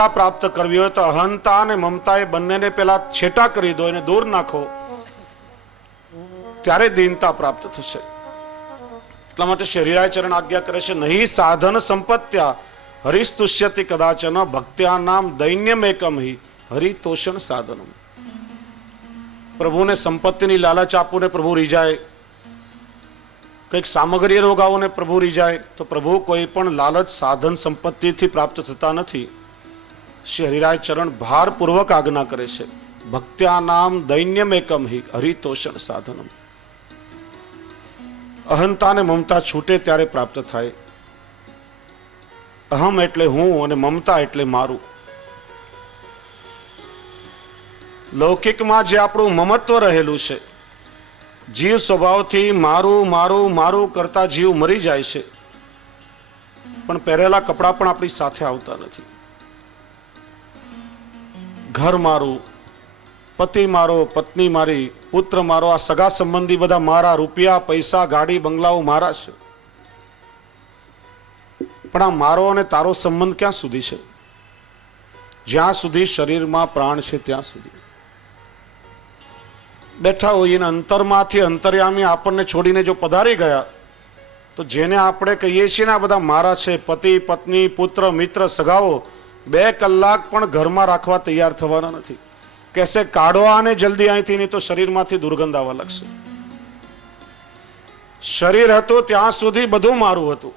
પ્રાપ્ત કરવી હોય તો અહંતા અને મમતા એ બંનેને પેલા છેટા કરી દો, એને દૂર નાખો, ત્યારે દીનતા પ્રાપ્ત થશે. એટલા માટે શરીરાચરણ આજ્ઞા કરે છે, નહીં સાધન સંપત્ત્યા હરિસ્તુષ્યતિ કદાચન ભક્ત્યા નામ દૈન્યમ એકમ હિ હરિતોષણ સાધનમ. પ્રભુને સંપત્તિની લાલચ આપું ને પ્રભુ રીજાય, કંઈક સામગ્રી રોગાવો ને પ્રભુ રીજાય, તો પ્રભુ કોઈ પણ લાલચ સાધન સંપત્તિથી પ્રાપ્ત થતા નથી. શ્રી હરિરાય ચરણ ભારપૂર્વક આજ્ઞા કરે છે, ભક્ત્યા નામ દૈન્યમ એકમ હિ હરિતોષણ સાધનમ. અહંતા ને મમતા છૂટે ત્યારે પ્રાપ્ત થાય. અહમ એટલે હું અને મમતા એટલે મારું. લૌકિકમાં જે આપણું મમત્વ રહેલું છે, જીવ સ્વભાવથી મારું મારું મારું કરતા જીવ મરી જાય છે, પણ પહેરેલા કપડા પણ આપણી સાથે આવતા નથી. ઘર મારું, પતિ મારો, પત્ની મારી, પુત્ર મારો, આ સગા સંબંધી બધા મારા, રૂપિયા પૈસા ગાડી બંગલાઓ મારા છે, પણ આ મારો અને તારો સંબંધ ક્યાં સુધી છે? જ્યાં સુધી શરીરમાં પ્રાણ છે ત્યાં સુધી. બેઠા હોઈએ ને અંતરમાંથી અંતર્યામી આપણને છોડીને જો પધારી ગયા, તો જેને આપણે કહીએ છીએ ને આ બધા મારા છે, પતિ પત્ની પુત્ર મિત્ર સગાઓ, 2 કલાક પણ ઘરમાં રાખવા તૈયાર થવાના નથી. કહેશે કાઢો આને જલ્દી અહીંથી, નહીં તો શરીરમાંથી દુર્ગંધ આવવા લાગશે. શરીર હતું ત્યાં સુધી બધું મારું હતું,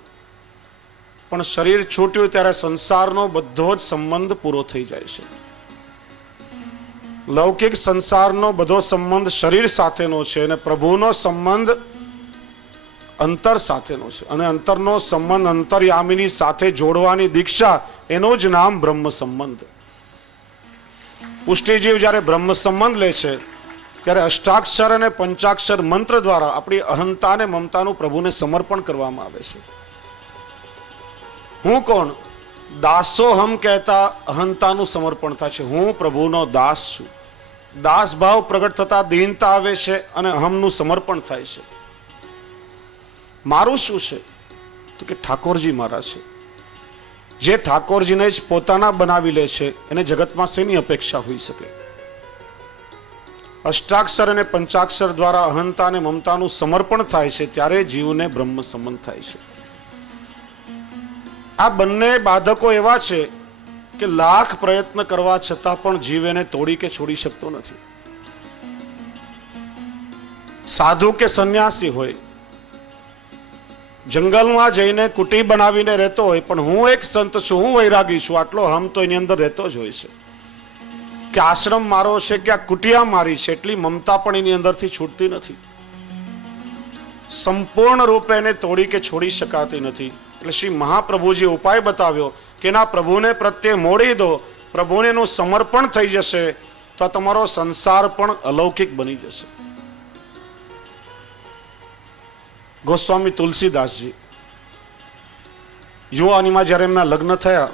પણ શરીર છૂટ્યું ત્યારે સંસારનો બધો જ સંબંધ પૂરો થઈ જાય છે. લૌકિક સંસારનો બધો સંબંધ શરીર સાથેનો છે અને પ્રભુનો સંબંધ અંતર સાથેનો છે, અને અંતરનો સંબંધ અંતર્યામીની સાથે જોડવાની દીક્ષા, એનું જ નામ બ્રહ્મ સંબંધ. પુષ્ટિજીવ જ્યારે બ્રહ્મ સંબંધ લે છે ત્યારે અષ્ટાક્ષર અને પંચાક્ષર મંત્ર દ્વારા આપણી અહંતા અને મમતાનું પ્રભુને સમર્પણ કરવામાં આવે છે. હું કોણ? દાસોહમ કહેતા અહંતાનું સમર્પણ થાય છે. હું પ્રભુનો દાસ છું. દાસ ભાવ પ્રગટ થતા દીનતા આવે છે અને અહમનું સમર્પણ થાય છે. મારું શું છે? તો કે ઠાકોરજી મારા છે. જે ઠાકોરજીને જ પોતાના બનાવી લે છે, એને જગતમાં શેની અપેક્ષા હોઈ શકે? અષ્ટાક્ષર અને પંચાક્ષર દ્વારા અહંતા અને મમતાનું સમર્પણ થાય છે, ત્યારે જીવને બ્રહ્મ સંબંધ થાય છે. આ બંને બાધકો એવા છે કે લાખ પ્રયત્ન કરવા છતાં પણ જીવ એને તોડી કે છોડી શકતો નથી. સાધુ કે સંન્યાસી હોય, જંગલમાં જઈને કુટી બનાવીને રહેતો હોય, પણ હું એક સંત છું, હું વૈરાગી છું, આટલો હમ તો એની અંદર રહેતો જ હોય છે. કે આશ્રમ મારો છે કે આ કુટિયા મારી છે, એટલી મમતા પણ એની અંદરથી છૂટતી નથી. સંપૂર્ણ રૂપે એને તોડી કે છોડી શકાતી નથી. એટલે શ્રી મહાપ્રભુજી ઉપાય બતાવ્યો કે ના, પ્રભુને પ્રત્યે મોડી દો, પ્રભુને એનું સમર્પણ થઈ જશે તો તમારો સંસાર પણ અલૌકિક બની જશે. ગોસ્વામી તુલસીદાસજી યુવાનીમાં જ્યારે એમના લગ્ન થયા,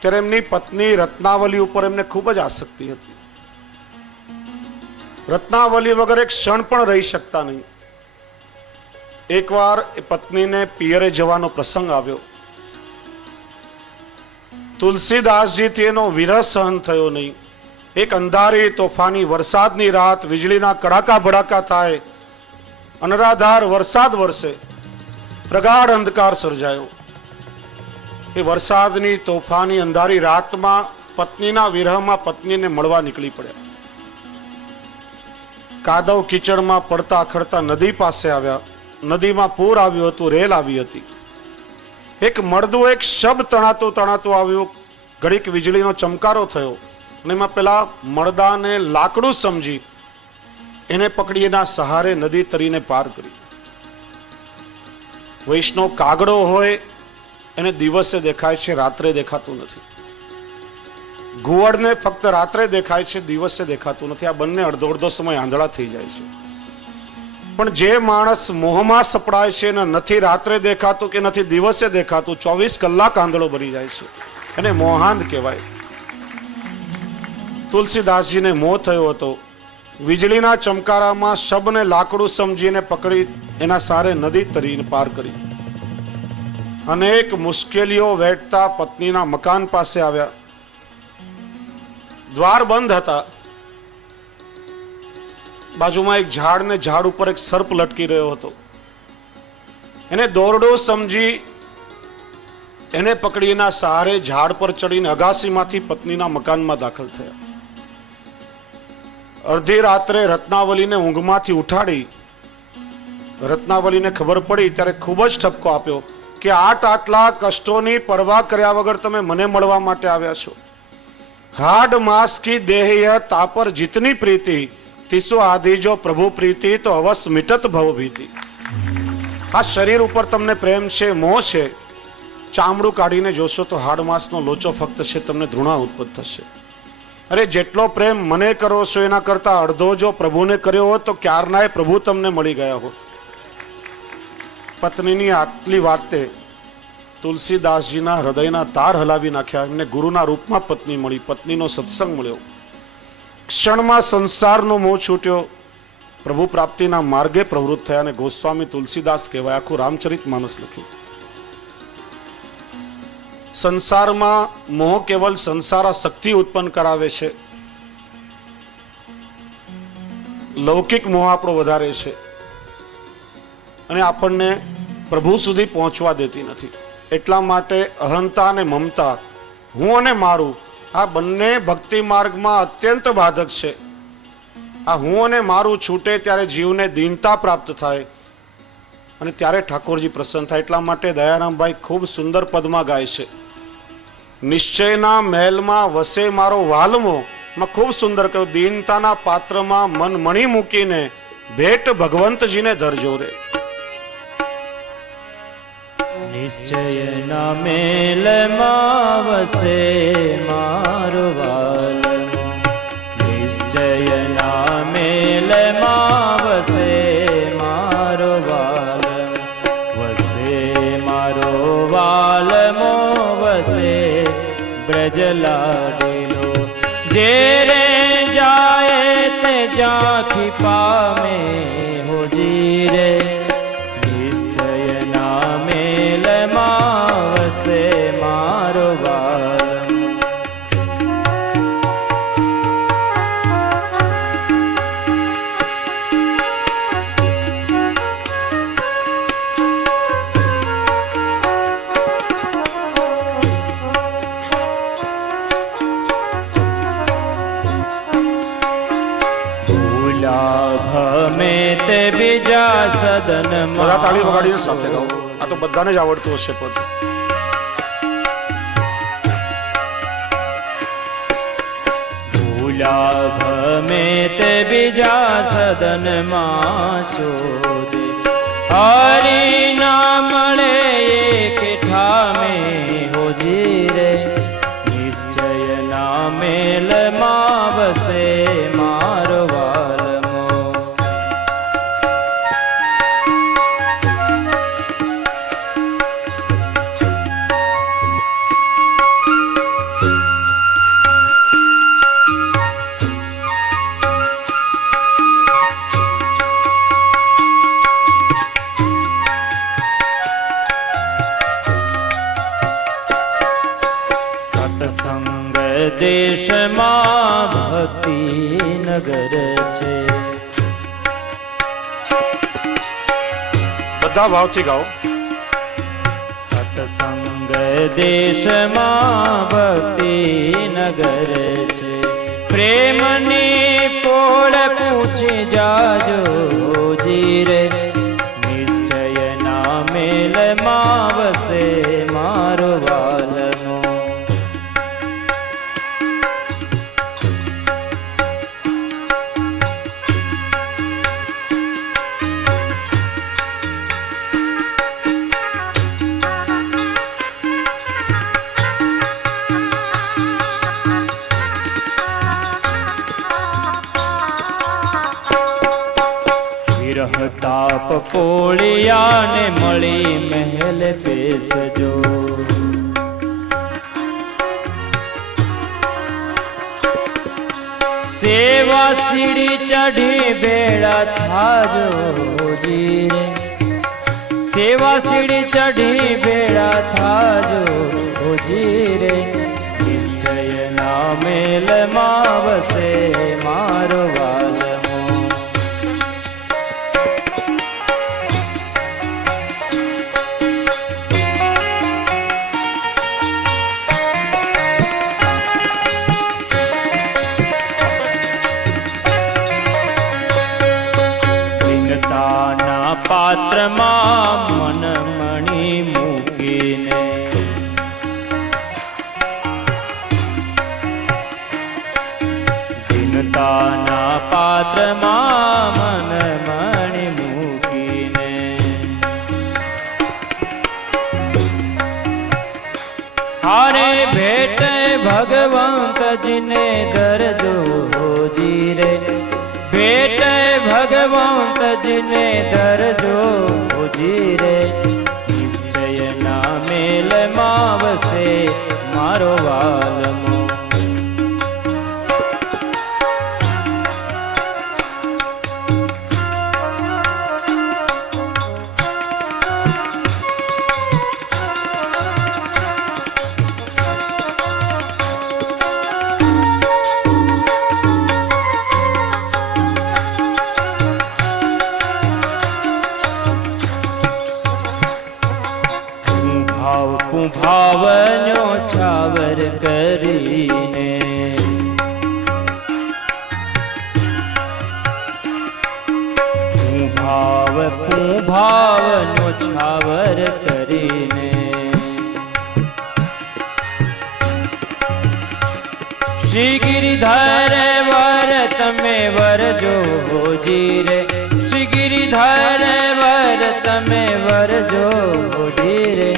ત્યારે એમની પત્ની રત્નાવલી ઉપર એમને ખૂબ જ આસક્તિ હતી. રત્નાવલી વગર એક ક્ષણ પણ રહી શકતા નહીં. એકવાર એ પત્નીને પિયરે જવાનો પ્રસંગ આવ્યો. તુલસીદાસજીથી એનો વિરહ સહન થયો નહીં. એક અંધારી તોફાની વરસાદની રાત, વીજળીના કડાકા ભડાકા થાય, અનરાધાર વરસાદ વરસે, પ્રગાઢ અંધકાર સર્જાયો. એ વરસાદની તોફાની અંધારી રાતમાં પત્નીના વિરહમાં પત્નીને મળવા નીકળી પડ્યા. કાદવ કીચડમાં પડતા અખડતા નદી પાસે આવ્યા. નદીમાં પૂર આવ્યું હતું, રેલ આવી હતી. એક મળદું એક શબ્દ તણાતું તણાતું આવ્યું. ઘડીક વીજળીનો ચમકારો થયો અને એમાં પેલા મળદાને લાકડું સમજી એને પકડી એના સહારે નદી તરીને પાર કરી. વૈષ્ણવ કાગડો હોય એને દિવસે દેખાય છે, રાત્રે દેખાતું નથી. ઘુવડને ફક્ત રાત્રે દેખાય છે, દિવસે દેખાતું નથી. આ બંને અડધો અડધો સમય આંધળા થઈ જાય છે. પણ જે માણસ મોહમાં સપડાય છે ને નથી રાત્રે દેખાતું કે નથી દિવસે દેખાતું, 24 કલાક આંધળો બની જાય છે, એને મોહાંધ કહેવાય. તુલસીદાસજીને મોહ થયો હતો. વીજળીના ચમકારામાં શબને લાકડું સમજીને પકડી એના સારે નદી તરીને પાર કરી. અનેક મુશ્કેલીઓ વેઠતા પત્નીના મકાન પાસે આવ્યા. દ્વાર બંધ હતા. બાજુમાં એક ઝાડ ને ઝાડ ઉપર એક સર્પ લટકી રહ્યો હતો. એને દોરડો સમજી એને પકડીના સહારે ઝાડ પર ચડીને અગાસીમાંથી પત્નીના મકાનમાં દાખલ થયા. અડધી રાત્રે રત્નાવલીને ઊંઘમાંથી ઉઠાડી. રત્નાવલીને ખબર પડી ત્યારે ખૂબ જ ઠપકો આપ્યો કે આટલા કષ્ટોની પરવા કર્યા વગર તમે મને મળવા માટે આવ્યા છો. હાડ માસ કી દેહ તાપર જીતની પ્રીતિ તીસો આદિ જો પ્રભુ પ્રીતિ તો અવસ મિટત ભવ ભીતિ. આ શરીર ઉપર તમને પ્રેમ છે, મોહ છે. ચામડું કાઢીને જોશો તો હાડ માસનો લોચો ફક્ત છે, તમને ધૃણા ઉત્પન્ન થશે. અરે જેટલો પ્રેમ મને કરો છો એના કરતા અડધો જો પ્રભુને કર્યો હોત તો ક્યારનાય પ્રભુ તમને મળી ગયા હોત. પત્નીની આટલી વાતે તુલસીદાસજીના હૃદયના તાર હલાવી નાખ્યા. એમને ગુરુના રૂપમાં પત્ની મળી, પત્નીનો સત્સંગ મળ્યો. ક્ષણમાં સંસારનો મોહ છૂટ્યો. પ્રભુ પ્રાપ્તિના માર્ગે પ્રવૃત્ત થયા અને ગોસ્વામી તુલસીદાસ કહેવાય. આખું રામચરિત માનસ લખ્યું. સંસારમાં મોહ કેવલ સંસાર શક્તિ ઉત્પન્ન કરાવે છે. લૌકિક મોહ આપણો વધારે છે અને આપણને પ્રભુ સુધી પહોંચવા દેતી નથી. એટલા માટે અહંતા અને મમતા, હું અને મારું, આ બંને ભક્તિ માર્ગમાં અત્યંત બાધક છે. આ હું અને મારું છૂટે ત્યારે જીવને દીનતા પ્રાપ્ત થાય અને ત્યારે ઠાકોરજી પ્રસન્ન થાય. એટલા માટે દયારામભાઈ ખૂબ સુંદર પદમાં ગાય છે. નિશ્ચયના મહેલમાં વસે મારો વાલમો, માં ખૂબ સુંદર કહ્યું. દીનતાના પાત્રમાં મન મણી મૂકીને ભેટ ભગવંતજીને ધરજો રે. નિશ્ચયના મેલમાં વસે મારો વાલમો, નિશ્ચયના મેલમાં વસે મારો વાલમો, વસે મારો વાલમો, વસે બ્રજ લાડેલો. જે રે જાય તે જાખી પામે હોજી રે. નિશ્ચયના મેલમાં વસે મારો વાલમો. ભમે તે બીજા સદન બધા તાળી વગાડીને સાથે ગાઓ. આ તો બધાને જ આવડતું હશે પદ. ભૂલા ભમે તે બીજા સદનમાં શોધે, હરી ના મળે એક ઠામે હોજી રે. નિશ્ચયના મેલમાં વસે મારો વાલમો. સત્સંગ દેશમાં ભક્તિ નગર છે. બધા ભાવથી ગાઓ. સત્સંગ દેશમાં ભક્તિ નગર છે. પ્રેમની પોળ પૂછી જાજો જીરે. નિશ્ચયના મેલમાં વસે મારો વાલમો. તાપ પોળિયાને મળી મહેલ બેસજો. સેવા સીડી ચઢી બેડા થાજો જીરે. સેવા સીડી ચઢી ભેળા થાજો ઓજી રે નિશ્ચય ના મેલમાં વસે મારો વાલમો પાત્રમાં મનમણી મૂકીને દીનતાના પાત્રમાં મનમણી મૂકીને હારે ભેટે ભગવંતજીને દરજો હોજી રે ભેટે ભગવંતજીને દરજો હોજી રે નિશ્ચયના મેલમાં વસે મારો વાલમો ભાવનો છાવર કરીને ભાવનો છાવર કરીને શ્રી ગિરિધર વર તમે વરજો હોજી રે શ્રી ગિરિધર વર તમે વરજો હોજી રે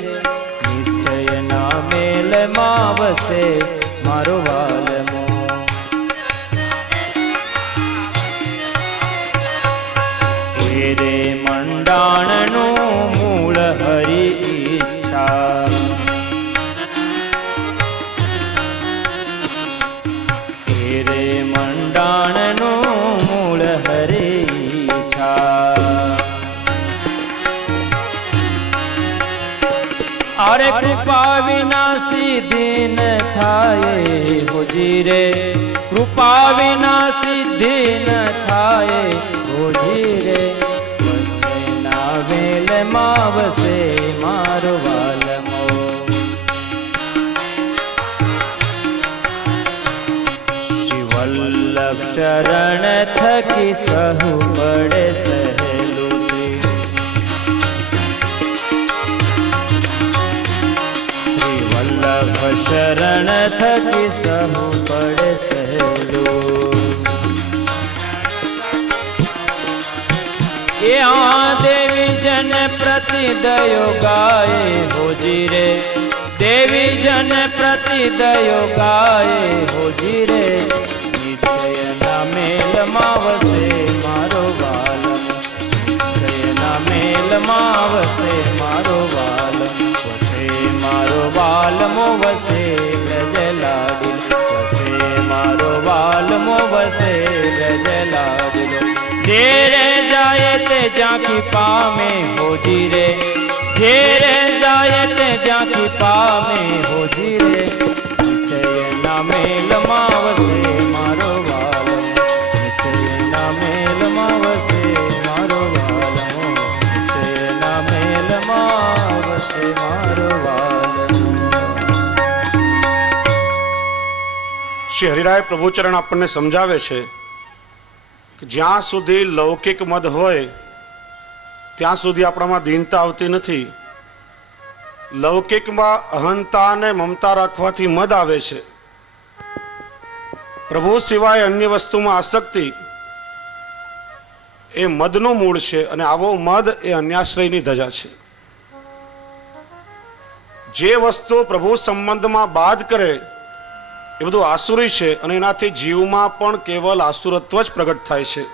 મેલમાં વસે મારો વાલમો રે મંડાણનું મૂળ હરિ ઈચ્છા રે મંડાણનું મૂળ હરિ ઈચ્છા અરે કૃપા વિના સિદ્ધિ ન થાય હોજી રે કૃપા વિના સિદ્ધિ ન થાય હોજી રે વચ્ચેના વેલમાં વસે મારો વાલમો શ્રી વલ્લભ શરણ થકી સહુ પડે સહેલું વલ્લભ શરણ થકી સહુ પડે સહેલું એ આ દેવી જન પ્રતિ દયો ગાય હોજી રે દેવી જન પ્રતિ દયો ગાય હોજી રે નિશ્ચયના મેલમાં વસે મારો વાલમ નિશ્ચયના મેલમાં વસે મારો વાલમ મારો વાલમો વસે વ્રજ લાડીલો વસે મારો વાલમો વસે વ્રજ લાડીલો જે રે જાય તે જાકી પામે હોજી રે જે રે જાય તે જાકી પામે હોજી રે નિશ્ચયના મેલમાં વસે મારો વાલમો નિશ્ચયના મેલમાં વસે મારો વાલમો નિશ્ચયના મેલમાં વસે મારો વાલમો શ્રી હરિરાય પ્રભુચરણ આપણને સમજાવે છે કે જ્યાં સુધી લૌકિક મદ હોય ત્યાં સુધી આપણામાં દીનતા આવતી નથી. લૌકિકમાં અહંતા અને મમતા રાખવાથી મદ આવે છે. પ્રભુ સિવાય અન્ય વસ્તુમાં આસક્તિ એ મદનું મૂળ છે અને આવો મદ એ અન્યાશ્રયની ધજા છે. જે વસ્તુ પ્રભુ સંબંધમાં બાદ કરે એ બધું આસુરી છે અને એનાથી જીવમાં પણ કેવલ આસુરત્વ જ પ્રગટ થાય છે.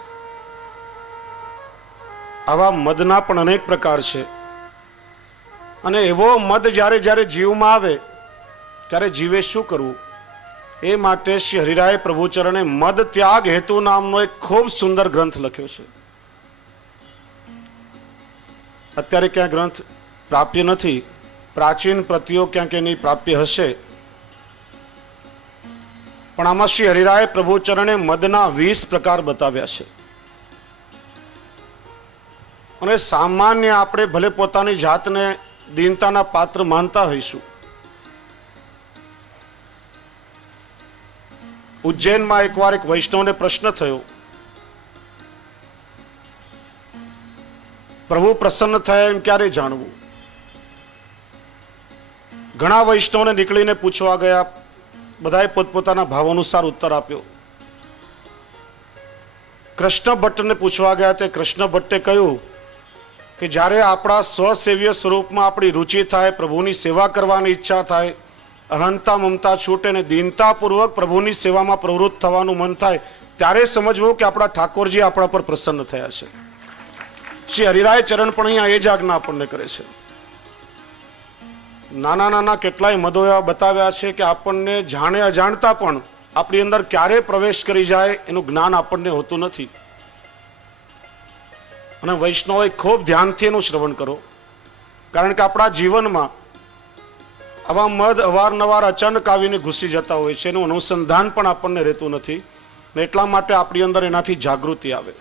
આવા મદના પણ અનેક પ્રકાર છે અને એવો મદ જ્યારે જ્યારે જીવમાં આવે ત્યારે જીવે શું કરવું એ માટે શ્રી હરિરાય પ્રભુચરણે મદ ત્યાગ હેતુ નામનો એક ખૂબ સુંદર ગ્રંથ લખ્યો છે. અત્યારે ક્યાં ગ્રંથ પ્રાપ્ય નથી, પ્રાચીન પ્રતિઓ ક્યાંક એની પ્રાપ્ય હશે, પણ આમાં શ્રી હરિરાય પ્રભુ ચરણે મદના 20 પ્રકાર બતાવ્યા છે. અને સામાન્ય આપણે ભલે પોતાની જાતને દીનતાના પાત્ર માનતા હોઈશું, ઉજ્જૈનમાં એકવાર એક વૈષ્ણવને પ્રશ્ન થયો, પ્રભુ પ્રસન્ન થયા એમ ક્યારે જાણવું? ઘણા વૈષ્ણવને નીકળીને પૂછવા ગયા, બધાએ પોતપોતાના ભાવ અનુસાર ઉત્તર આપ્યો. કૃષ્ણ ભટ્ટને પૂછવા ગયા તે કૃષ્ણ ભટ્ટે કહ્યું કે જ્યારે આપણા સ્વસેવ્ય સ્વરૂપમાં આપણી રુચિ થાય, પ્રભુની સેવા કરવાની ઈચ્છા થાય, અહંતા મમતા છૂટે અને દીનતાપૂર્વક પ્રભુની સેવામાં પ્રવૃત્ત થવાનું મન થાય, ત્યારે સમજવું કે આપણા ઠાકોરજી આપણા પર પ્રસન્ન થયા છે. શ્રી હરિરાય ચરણ પણ અહીંયા એ જ આજ્ઞા આપણને કરે છે. નાના નાના કેટલાય મદો એવા બતાવ્યા છે કે આપણને જાણે અજાણતા પણ આપણી અંદર ક્યારે પ્રવેશ કરી જાય એનું જ્ઞાન આપણને હોતું નથી. અને વૈષ્ણવોએ ખૂબ ધ્યાનથી એનું શ્રવણ કરો, કારણ કે આપણા જીવનમાં આવા મદ અવારનવાર અચાનક આવીને ઘૂસી જતા હોય છે, એનું અનુસંધાન પણ આપણને રહેતું નથી, ને એટલા માટે આપણી અંદર એનાથી જાગૃતિ આવે.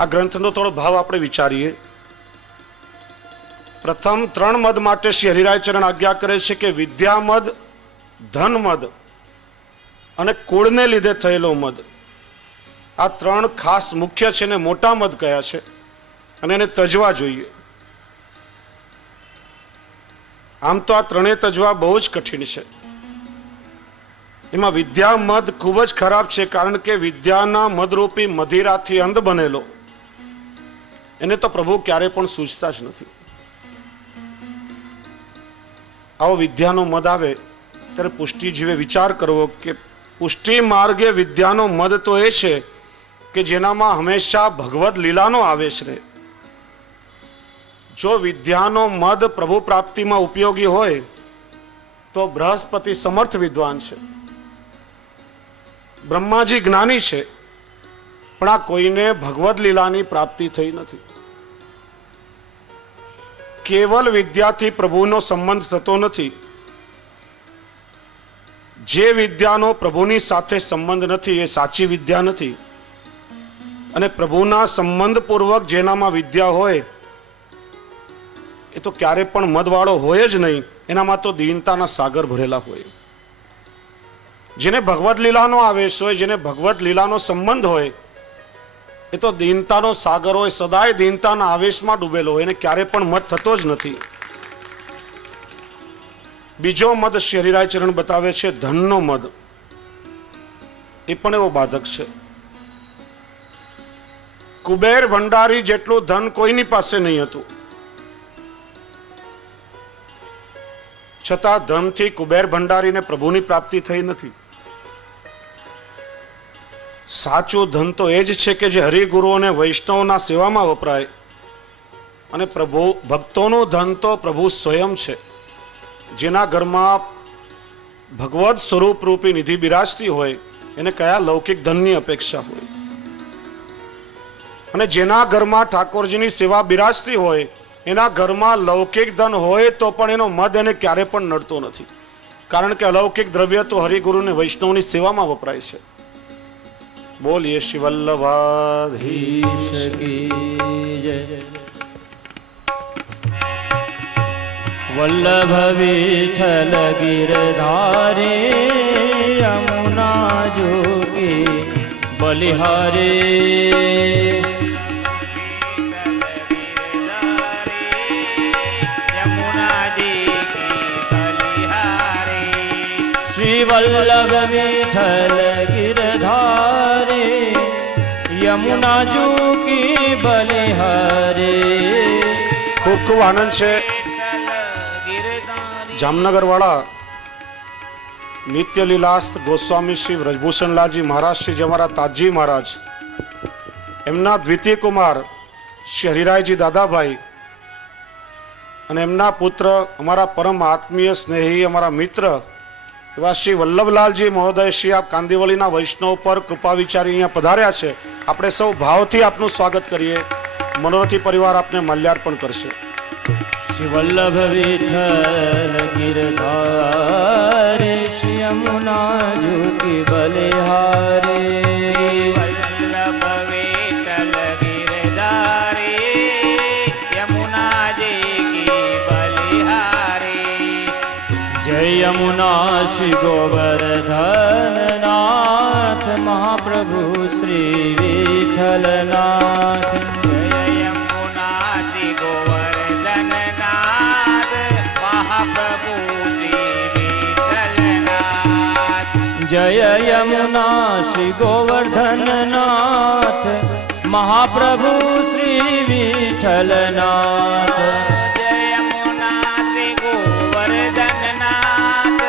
આ ગ્રંથનો થોડો ભાવ આપણે વિચારીએ. પ્રથમ 3 મદ માટે શ્રી હરિરાય ચરણ આજ્ઞા કરે છે કે વિદ્યામદ, ધનમદ અને કુળને લીધે થયેલો મદ, આ 3 ખાસ મુખ્ય છે ને મોટા મદ કયા છે અને એને તજવા જોઈએ. આમ તો આ 3 તજવા બહુ જ કઠિન છે. એમાં વિદ્યામદ ખૂબ જ ખરાબ છે, કારણ કે વિદ્યાના મદરૂપી મધિરાથી અંધ બનેલો એને તો પ્રભુ ક્યારે પણ સૂચતા જ નથી. આવો વિદ્યાનો મદ આવે ત્યારે પુષ્ટિજીવે વિચાર કરવો કે પુષ્ટિ માર્ગે વિદ્યાનો મદ તો એ છે કે જેનામાં હંમેશા ભગવદ લીલાનો આવેશ રહે. જો વિદ્યાનો મદ પ્રભુ પ્રાપ્તિમાં ઉપયોગી હોય તો બૃહસ્પતિ સમર્થ વિદ્વાન છે, બ્રહ્માજી જ્ઞાની છે, પણ આ કોઈને ભગવદ લીલાની પ્રાપ્તિ થઈ નથી. કેવલ વિદ્યાથી પ્રભુનો સંબંધ થતો નથી. જે વિદ્યાનો પ્રભુની સાથે સંબંધ નથી એ સાચી વિદ્યા નથી. અને પ્રભુના સંબંધપૂર્વક જેનામાં વિદ્યા હોય એ તો ક્યારે પણ મદવાળો હોય જ નહીં, એનામાં તો દીનતાના સાગર ભરેલા હોય. જેને ભગવદ લીલાનો આવેશ હોય, જેને ભગવદ લીલાનો સંબંધ હોય, એ તો દીનતાનો સાગર હોય, સદાય દીનતાના આવેશમાં ડૂબેલો હોય, એને ક્યારે પણ મદ થતો જ નથી. બીજો મદ શ્રી હરિરાય ચરણ બતાવે છે ધનનો મદ. એ પણ એવો બાધક છે. કુબેર ભંડારી જેટલું ધન કોઈની પાસે નહીં હતું, છતાં ધનથી કુબેર ભંડારીને પ્રભુની પ્રાપ્તિ થઈ નથી. સાચું ધન તો એ જ છે કે જે હરિગુરુ અને વૈષ્ણવના સેવામાં વપરાય. અને પ્રભુ ભક્તોનું ધન તો પ્રભુ સ્વયં છે. જેના ઘરમાં ભગવદ સ્વરૂપ રૂપી નિધિ બિરાજતી હોય એને કયા લૌકિક ધનની અપેક્ષા હોય? અને જેના ઘરમાં ઠાકોરજીની સેવા બિરાજતી હોય એના ઘરમાં લૌકિક ધન હોય તો પણ એનો મદ એને ક્યારે પણ નડતો નથી, કારણ કે અલૌકિક દ્રવ્ય તો હરિગુરુ અને વૈષ્ણવની સેવામાં વપરાય છે. બોલીએ શ્રી વલ્લભાધીશ કી જય. વલ્લભ વિઠ્ઠલ ગિરધારી યમુના જોગી બલિહારી. શ્રી વલ્લભ વિઠ્ઠલ ગિરધારી યમુના જોગી બલિહારી. ખૂબ ખૂબ આનંદ છે. જામનગર વાળા નિત્ય લીલાસ્ત ગોસ્વામી શ્રી વ્રજભૂષણલાલજી મહારાજ શ્રી જે અમારા તાજી મહારાજ, એમના દ્વિતીય કુમાર શ્રી હરિરાયજી દાદાભાઈ અને એમના પુત્ર અમારા પરમ આત્મીય સ્નેહી અમારા મિત્ર એવા શ્રી વલ્લભલાલજી મહોદય શ્રી આપ કાંદિવલીના વૈષ્ણવ પર કૃપા વિચારી અહીંયા પધાર્યા છે. આપણે સૌ ભાવથી આપનું સ્વાગત કરીએ. મનોરથી પરિવાર આપને માલ્યાર્પણ કરશે. શ્રી વલ્લભ વિઠ્ઠલ ગિરધારે શ્રી યમુના જુકી બલિહારે વલ્લભ વિઠ્ઠલ ગિરધારે યમુના જી બલિહારે. જય યમુના શ્રી ગોવર્ધન નાથ મહાપ્રભુ શ્રી વિઠ્ઠલનાથ. જય યમુના શ્રી ગોવર્ધનનાથ મહાપ્રભુ શ્રી વિઠ્ઠલનાથ. જય યમુના શ્રી ગોવર્ધનનાથ મહાપ્રભુ શ્રી વિઠ્ઠલનાથ. જય યમુના શ્રી ગોવર્ધનનાથ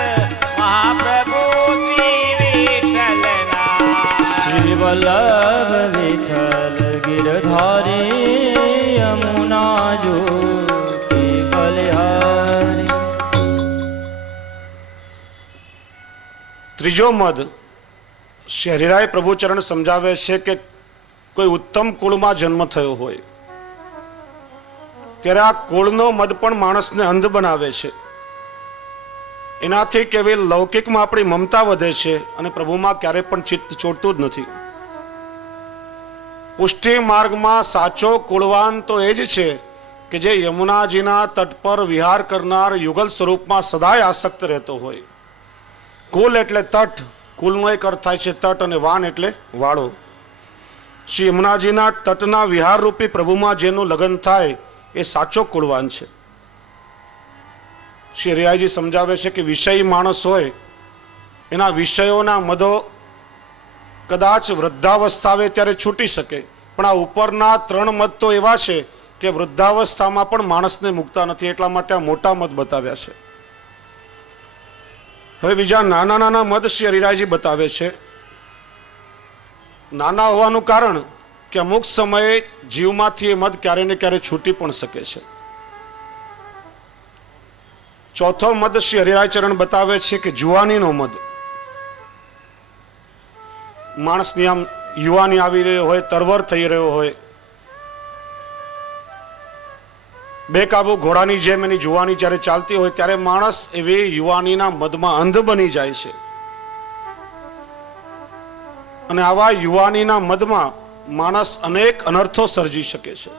મહાપ્રભુ શ્રી વિઠ્ઠલનાથ. શ્રી વલ્લભ વિઠ્ઠલ ગિરધારી યમુના જુકી બલિહારી. ત્રીજો મદ શ્રી હરિરાય પ્રભુચરણ સમજાવે છે કે કોઈ ઉત્તમ કુળમાં જન્મ થયો હોય ત્યારે આ કુળનો મદ પણ માણસને અંધ બનાવે છે. એનાથી કેવલ લૌકિકમાં આપણી મમતા વધે છે અને પ્રભુમાં ક્યારેય પણ ચિત્ત છોડતું જ નથી. પુષ્ટિ માર્ગમાં સાચો કુળવાન તો એ જ છે કે જે યમુનાજીના તટ પર વિહાર કરનાર યુગલ સ્વરૂપમાં સદાય આસક્ત રહેતો હોય. કુલ એટલે તટ, કુલનો એક અર્થ થાય છે તટ, અને વાન એટલે વાળો. શ્રી યમુનાજીના તટના વિહાર રૂપી પ્રભુમાં જેનું લગ્ન થાય એ સાચો કુળવાન છે. શ્રી હરિરાયજી સમજાવે છે કે વિષયી માણસ હોય એના વિષયોના મદો કદાચ વૃદ્ધાવસ્થા આવે ત્યારે છૂટી શકે, પણ આ ઉપરના 3 મદ તો એવા છે કે વૃદ્ધાવસ્થામાં પણ માણસને મુકતા નથી. એટલા માટે આ મોટા મદ બતાવ્યા છે. હવે બીજા નાના નાના મદ શ્રી હરિરાયજી બતાવે છે. નાના હોવાનું કારણ કે અમુક સમયે જીવમાંથી એ મદ ક્યારે ને ક્યારે છૂટી પણ શકે છે. ચોથો મદ શ્રી હરિરાયચરણ બતાવે છે કે જુવાનીનો મદ. માણસની આમ યુવાની આવી રહ્યો હોય, તરવર થઈ રહ્યો હોય, બેકાબુ ઘોડાની જેમ એની જુવાની જ્યારે ચાલતી હોય ત્યારે માણસ એવી યુવાનીના મદમાં અંધ બની જાય છે. અને આવા યુવાનીના મદમાં માણસ અનેક અનર્થો સર્જી શકે છે.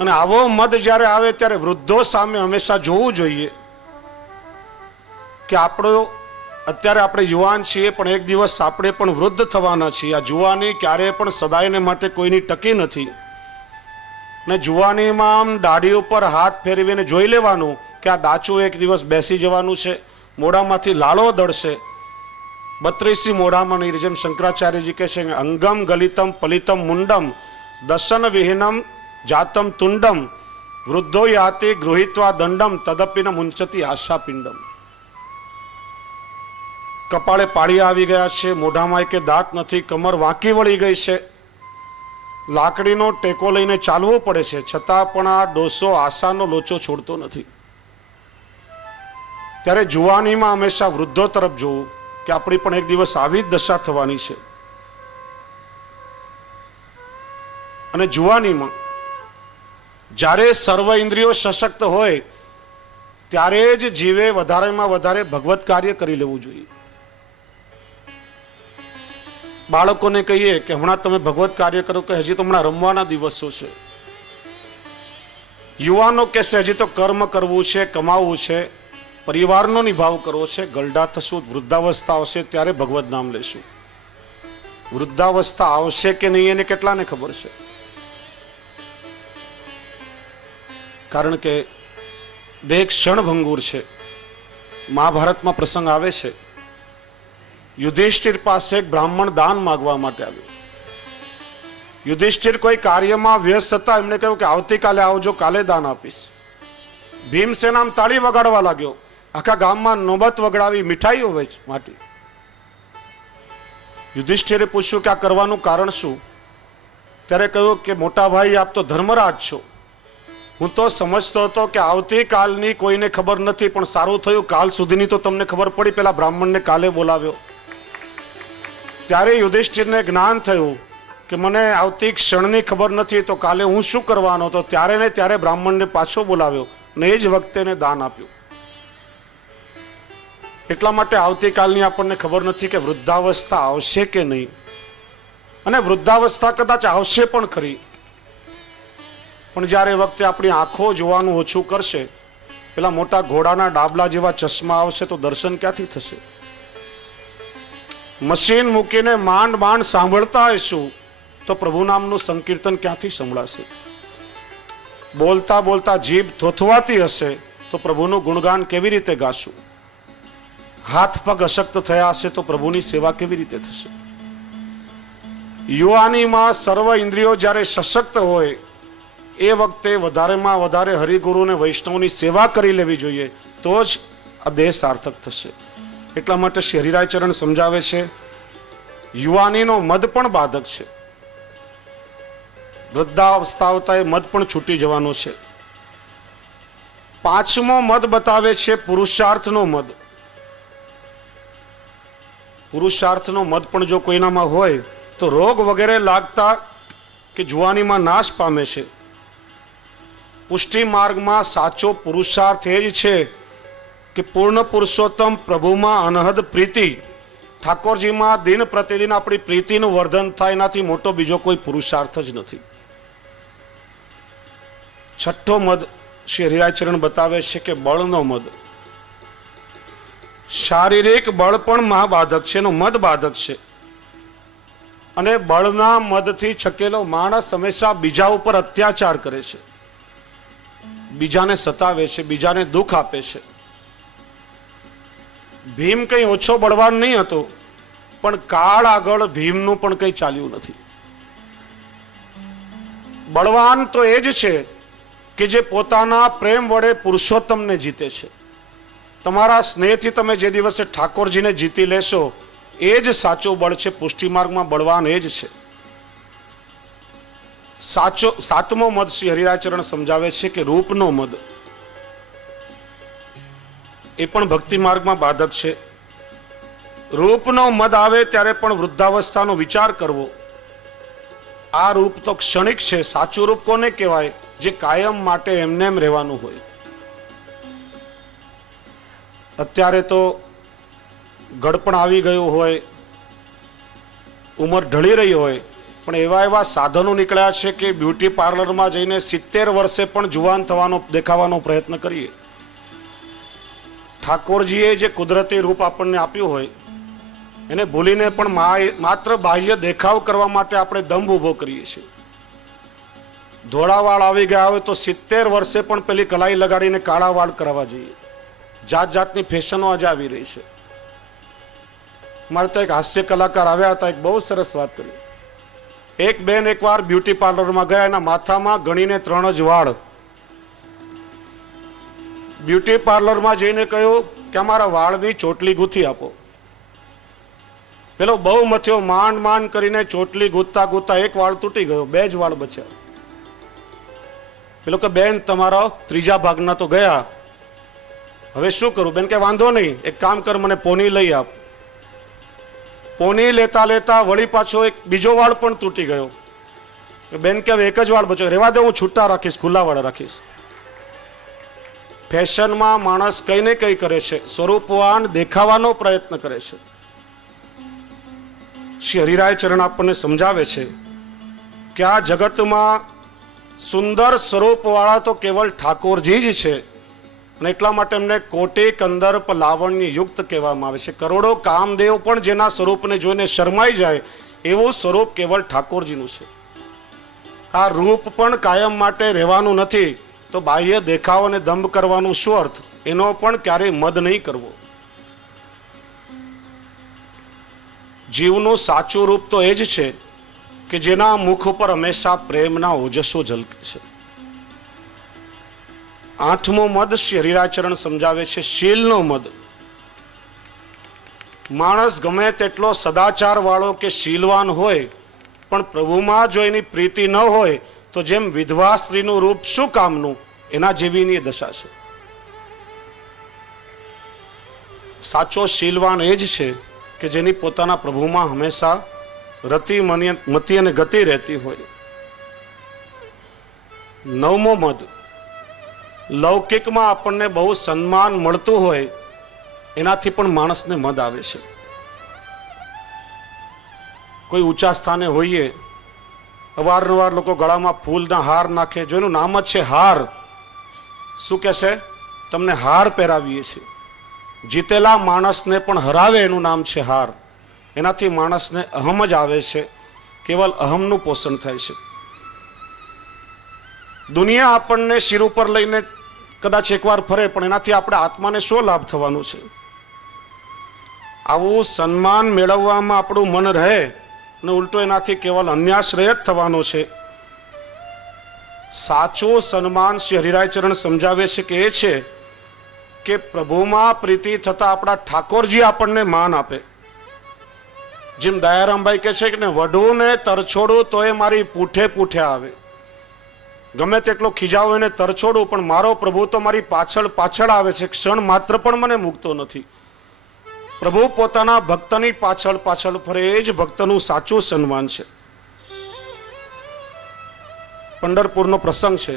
અને આવો મદ જ્યારે આવે ત્યારે વૃદ્ધો સામે હંમેશા જોવું જોઈએ કે અત્યારે આપણે યુવાન છીએ પણ એક દિવસ આપણે પણ વૃદ્ધ થવાના છીએ. આ જુવાની ક્યારેય પણ સદાયને માટે કોઈની ટકી નથી. ને જુવાનીમાં આમ દાઢી ઉપર હાથ ફેરવીને જોઈ લેવાનું કે આ ડાચું એક દિવસ બેસી જવાનું છે, મોઢામાંથી લાળો દળશે. 32 મોઢામાં નહીં, જેમ શંકરાચાર્યજી કહે છે, અંગમ ગલિતમ પલિતમ મુંડમ દશન વિહીનમ જાતમ તુંડમ વૃદ્ધો યાતિ ગૃહિત્વા દંડમ તદપિન મુંચતી આશાપિંડમ. કપાળે પાળિયા આવી ગયા છે, મોઢામાં કે દાંત નથી, કમર વાંકી વળી ગઈ છે, લાકડીનો ટેકો લઈને ચાલવું પડે છે, છતાં પણ આ ડોસો આશાનો લોચો છોડતો નથી. ત્યારે જુવાનીમાં હંમેશા વૃદ્ધો તરફ જોવું કે આપણી પણ એક દિવસ આવી જ દશા થવાની છે. અને જુવાનીમાં જ્યારે સર્વ ઇન્દ્રિયો સશક્ત હોય ત્યારે જ જીવે વધારેમાં વધારે ભગવત કાર્ય કરી લેવું જોઈએ. બાળકોને કહીએ કે હમણાં તમે ભગવત કાર્ય કરો કે હજી તો હમણાં રમવાના દિવસો છે. યુવાનો કહેશે હજી તો કર્મ કરવું છે, કમાવું છે, પરિવારનો નિભાવ કરવો છે. ગરડા થશું, વૃદ્ધાવસ્થા આવશે ત્યારે ભગવત નામ લેશું. વૃદ્ધાવસ્થા આવશે કે નહીં એને કેટલાને ખબર છે? કારણ કે દેહ ક્ષણભંગુર છે. મહાભારતમાં પ્રસંગ આવે છે, યુધિષ્ઠિર પાસે એક બ્રાહ્મણ દાન માગવા માટે આવ્યો. યુધિષ્ઠિર કોઈ કાર્યમાં વ્યસ્ત હતા. એમણે કહ્યું કે આવતીકાલે આવજો, કાલે દાન આપીશ. ભીમસેન આમ તાળી વગાડવા લાગ્યો, આખા ગામમાં નોબત વગડાવી, મીઠાઈઓ વાટી. યુધિષ્ઠિરે પૂછ્યું કે આ કરવાનું કારણ શું? ત્યારે કહ્યું કે મોટા ભાઈ આપ તો ધર્મરાજ છો. હું તો સમજતો હતો કે આવતીકાલની કોઈને ખબર નથી, પણ સારું થયું કાલ સુધીની તો તમને ખબર પડી. પેલા બ્રાહ્મણને કાલે બોલાવ્યો ત્યારે યુધિષ્ઠિરને જ્ઞાન થયું કે મને આવતી ક્ષણની ખબર નથી તો કાલે હું શું કરવાનો હતો, ત્યારે ને ત્યારે બ્રાહ્મણને પાછો બોલાવ્યો ને એ જ વખતે એને દાન આપ્યું. એટલા માટે આવતીકાલની આપણને ખબર નથી કે વૃદ્ધાવસ્થા આવશે કે નહીં, અને વૃદ્ધાવસ્થા કદાચ આવશે પણ ખરી, પણ જ્યારે એ વખતે આપણી આંખો જોવાનું ઓછું કરશે, પેલા મોટા ઘોડાના ડાબલા જેવા ચશ્મા આવશે તો દર્શન ક્યાંથી થશે? મશીન મૂકીને માંડ માંડ સાંભળતા હશું તો પ્રભુ નામનું સંકીર્તન ક્યાંથી સંભળાશે? બોલતા બોલતા જીભ થોથવાતી હશે તો પ્રભુનું ગુણગાન કેવી રીતે ગાશું? હાથ પગ અશક્ત થયા હશે તો પ્રભુની સેવા કેવી રીતે થશે? યુવાનીમાં સર્વ ઇન્દ્રિયો જ્યારે સશક્ત હોય એ વખતે વધારેમાં વધારે હરિગુરુ અને વૈષ્ણવની સેવા કરી લેવી જોઈએ, તો જ આ દેહ સાર્થક થશે. એટલા માટે શ્રી હરિરાય ચરણ સમજાવે છે, યુવાનીનો મદ પણ બાધક છે, વૃદ્ધાવસ્થા આવતા એ મદ પણ છૂટી જવાનો છે. પાંચમો મદ બતાવે છે પુરુષાર્થનો મદ. પુરુષાર્થનો મદ પણ જો કોઈનામાં હોય તો રોગ વગેરે લાગતા કે જુવાનીમાં નાશ પામે છે. પુષ્ટિ માર્ગમાં સાચો પુરુષાર્થ એ જ છે કે પૂર્ણ પુરુષોત્તમ પ્રભુમાં અનહદ પ્રીતિ, ઠાકોરજીમાં દિન પ્રતિદિન આપણી પ્રીતિનું વર્ધન થાય, એનાથી મોટો બીજો કોઈ પુરુષાર્થ જ નથી. છઠ્ઠો મદ શ્રી હરિરાય ચરણ બતાવે છે કે બળનો મદ. શારીરિક બળ પણ મહાબાધક છે, એનો મદ બાધક છે, અને બળના મદથી છકેલો માણસ હંમેશા બીજા ઉપર અત્યાચાર કરે છે, બીજાને સતાવે છે, બીજાને દુઃખ આપે છે. ભીમ કંઈ ઓછો બળવાન નહીં હતો, પણ કાળ આગળ ભીમનું પણ કંઈ ચાલ્યું નથી. બળવાન તો એ જ છે કે જે પોતાના પ્રેમ વડે પુરુષોત્તમને જીતે છે. તમારા સ્નેહથી તમે જે દિવસે ઠાકોરજીને જીતી લેશો એ જ સાચો બળ છે. પુષ્ટિ માર્ગમાં બળવાન એ જ છે. સાતમો મદ શ્રી હરિરાય ચરણ સમજાવે છે કે રૂપનો મદ. એ પણ ભક્તિ માર્ગમાં બાધક છે. રૂપનો મદ આવે ત્યારે પણ વૃદ્ધાવસ્થાનો વિચાર કરવો. આ રૂપ તો ક્ષણિક છે. સાચું રૂપ કોને કહેવાય? જે કાયમ માટે એમને એમ રહેવાનું હોય. અત્યારે તો ગળપણ આવી ગયું હોય, ઉંમર ઢળી રહી હોય, પણ એવા એવા સાધનો નીકળ્યા છે કે બ્યુટી પાર્લરમાં જઈને 70 વર્ષે પણ જુવાન થવાનો દેખાવાનો પ્રયત્ન કરીએ. ઠાકોરજીએ જે કુદરતી રૂપ આપણને આપ્યું હોય એને ભૂલીને પણ માત્ર બાહ્ય દેખાવ કરવા માટે આપણે દંભ ઊભો કરીએ છીએ. ધોળા વાળ આવી ગયા હોય તો 70 વર્ષે પણ પેલી કલાઈ લગાડીને કાળા વાળ કરાવવા જઈએ. જાત જાતની ફેશનો આજે આવી રહી છે. મારે તો એક હાસ્ય કલાકાર આવ્યા હતા, એક બહુ સરસ વાત કરી. એક બેન એકવાર બ્યુટી પાર્લરમાં ગયા, એના માથામાં ગણીને 3 જ વાળ. બ્યુટી પાર્લરમાં જઈને કહ્યું કે અમારા વાળની ચોટલી ગૂંથી આપો. પેલો બહુ મથ્યો, માંડ માંડ કરીને ચોટલી ગૂંથતા ગૂંથતા એક વાળ તૂટી ગયો, 2 જ વાળ બચ્યા. પેલો કે બેન તમારા 3જા ભાગના તો ગયા, હવે શું કરું? બેન કે વાંધો નહીં, એક કામ કર, મને પોની લઈ આપ. પોની લેતા લેતા વળી પાછો એક બીજો વાળ પણ તૂટી ગયો. બેન કે હવે એક જ વાળ બચ્યો, રહેવા દે, હું છૂટા રાખીશ, ખુલ્લા વાળ રાખીશ. ફેશનમાં માણસ કઈ ને કઈ કરે છે, સ્વરૂપવાન દેખાવાનો પ્રયત્ન કરે છે. શ્રી હરિરાય ચરણ આપણને સમજાવે છે કે આ જગતમાં સુંદર સ્વરૂપવાળા તો કેવલ ઠાકોરજી જ છે, અને એટલા માટે એમને કોટી કંદર્પ લાવણ્ય યુક્ત કહેવામાં આવે છે. કરોડો કામદેવ પણ જેના સ્વરૂપને જોઈને શરમાઈ જાય એવું સ્વરૂપ કેવલ ઠાકોરજીનું છે. આ રૂપ પણ કાયમ માટે રહેવાનું નથી, તો બાહ્ય દેખાવ અને દંભ કરવાનું શું અર્થ? એનો પણ ક્યારેય મદ નહીં કરવો. જીવનું સાચું રૂપ તો એ જ છે કે જેના મુખ ઉપર હંમેશા પ્રેમના ઓજસ્સો ઝલકે છે. 8મો મદ શ્રી હરિરાય ચરણ સમજાવે છે શીલનો મદ. માણસ ગમે તેટલો સદાચાર વાળો કે શીલવાન હોય, પણ પ્રભુમાં જો એની પ્રીતિ ન હોય તો જેમ વિધવા સ્ત્રીનું રૂપ શું કામનું, એના જેવીની દશા છે. સાચો શીલવાન એ જ છે કે જેની પોતાના પ્રભુમાં હંમેશા રતિ મતિ અને ગતિ રહેતી હોય. નવમો મદ, લૌકિકમાં આપણને બહુ સન્માન મળતું હોય એનાથી પણ માણસને મદ આવે છે. કોઈ ઊંચા સ્થાને હોઈએ, અવારનવાર લોકો ગળામાં ફૂલના હાર નાખે, જો એનું નામ જ છે હાર. શું કહેશે? તમને હાર પહેરાવીએ છીએ. જીતેલા માણસને પણ હરાવે એનું નામ છે હાર. એનાથી માણસને અહમ જ આવે છે, કેવલ અહમનું પોષણ થાય છે. દુનિયા આપણને શિર ઉપર લઈને કદાચ એકવાર ફરે, પણ એનાથી આપણે આત્માને શું લાભ થવાનો છે? આવું સન્માન મેળવવામાં આપણું મન રહે અને ઉલટો એનાથી કેવલ અન્યાશ્રય જ થવાનો છે. સાચું સન્માન શ્રી હરિરાયચરણ સમજાવે છે કે એ છે કે પ્રભુમાં પ્રીતિ થતા આપણા ઠાકોરજી આપણને માન આપે. જેમ દયારામભાઈ કહે છે કે વઢું ને તરછોડું તો એ મારી પૂઠે પૂઠે આવે. ગમે તેટલો ખીજાવો એને તરછોડું, પણ મારો પ્રભુ તો મારી પાછળ પાછળ આવે છે, ક્ષણ માત્ર પણ મને મૂકતો નથી. પ્રભુ પોતાના ભક્તની પાછળ પાછળ ફરે, એ જ ભક્તનું સાચું સન્માન છે. પંઢરપુરનો પ્રસંગ છે.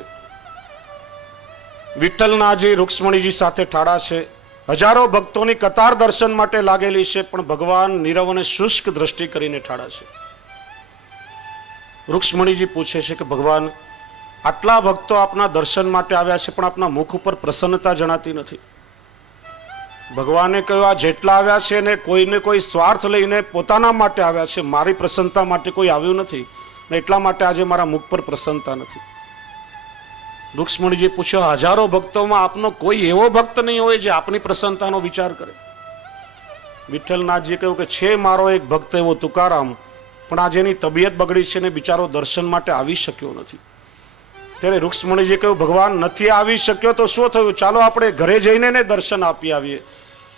વિઠ્ઠલનાથજી રૂક્ષ્મણીજી સાથે ઠાડા છે. હજારો ભક્તોની કતાર દર્શન માટે લાગેલી છે, પણ ભગવાન નીરવ અને શુષ્ક દ્રષ્ટિ કરીને ઠાડા છે. રૂક્ષ્મણીજી પૂછે છે કે ભગવાન, આટલા ભક્તો આપના દર્શન માટે આવ્યા છે, પણ આપના મુખ ઉપર પ્રસન્નતા જણાતી નથી. ભગવાને કહ્યું, આ જેટલા આવ્યા છે ને કોઈને કોઈ સ્વાર્થ લઈને પોતાના માટે આવ્યા છે, મારી પ્રસન્નતા માટે કોઈ આવ્યું નથી, ને એટલા માટે આજે મારા મુખ પર પ્રસન્નતા નથી. રૂક્ષ્મણીજી પૂછ્યો, હજારો ભક્તોમાં આપનો કોઈ એવો ભક્ત નહીં હોય જે આપની પ્રસન્નતાનો વિચાર કરે? વિઠ્ઠલનાથજી કહ્યું કે છે મારો એક ભક્ત એવો તુકારામ, પણ આજે એની તબિયત બગડી છે ને બિચારો દર્શન માટે આવી શક્યો નથી. ત્યારે રૂક્ષ્મણીજી કહ્યું, ભગવાન નથી આવી શક્યો તો શું થયું? ચાલો આપણે ઘરે જઈને ને દર્શન આપી આવીએ.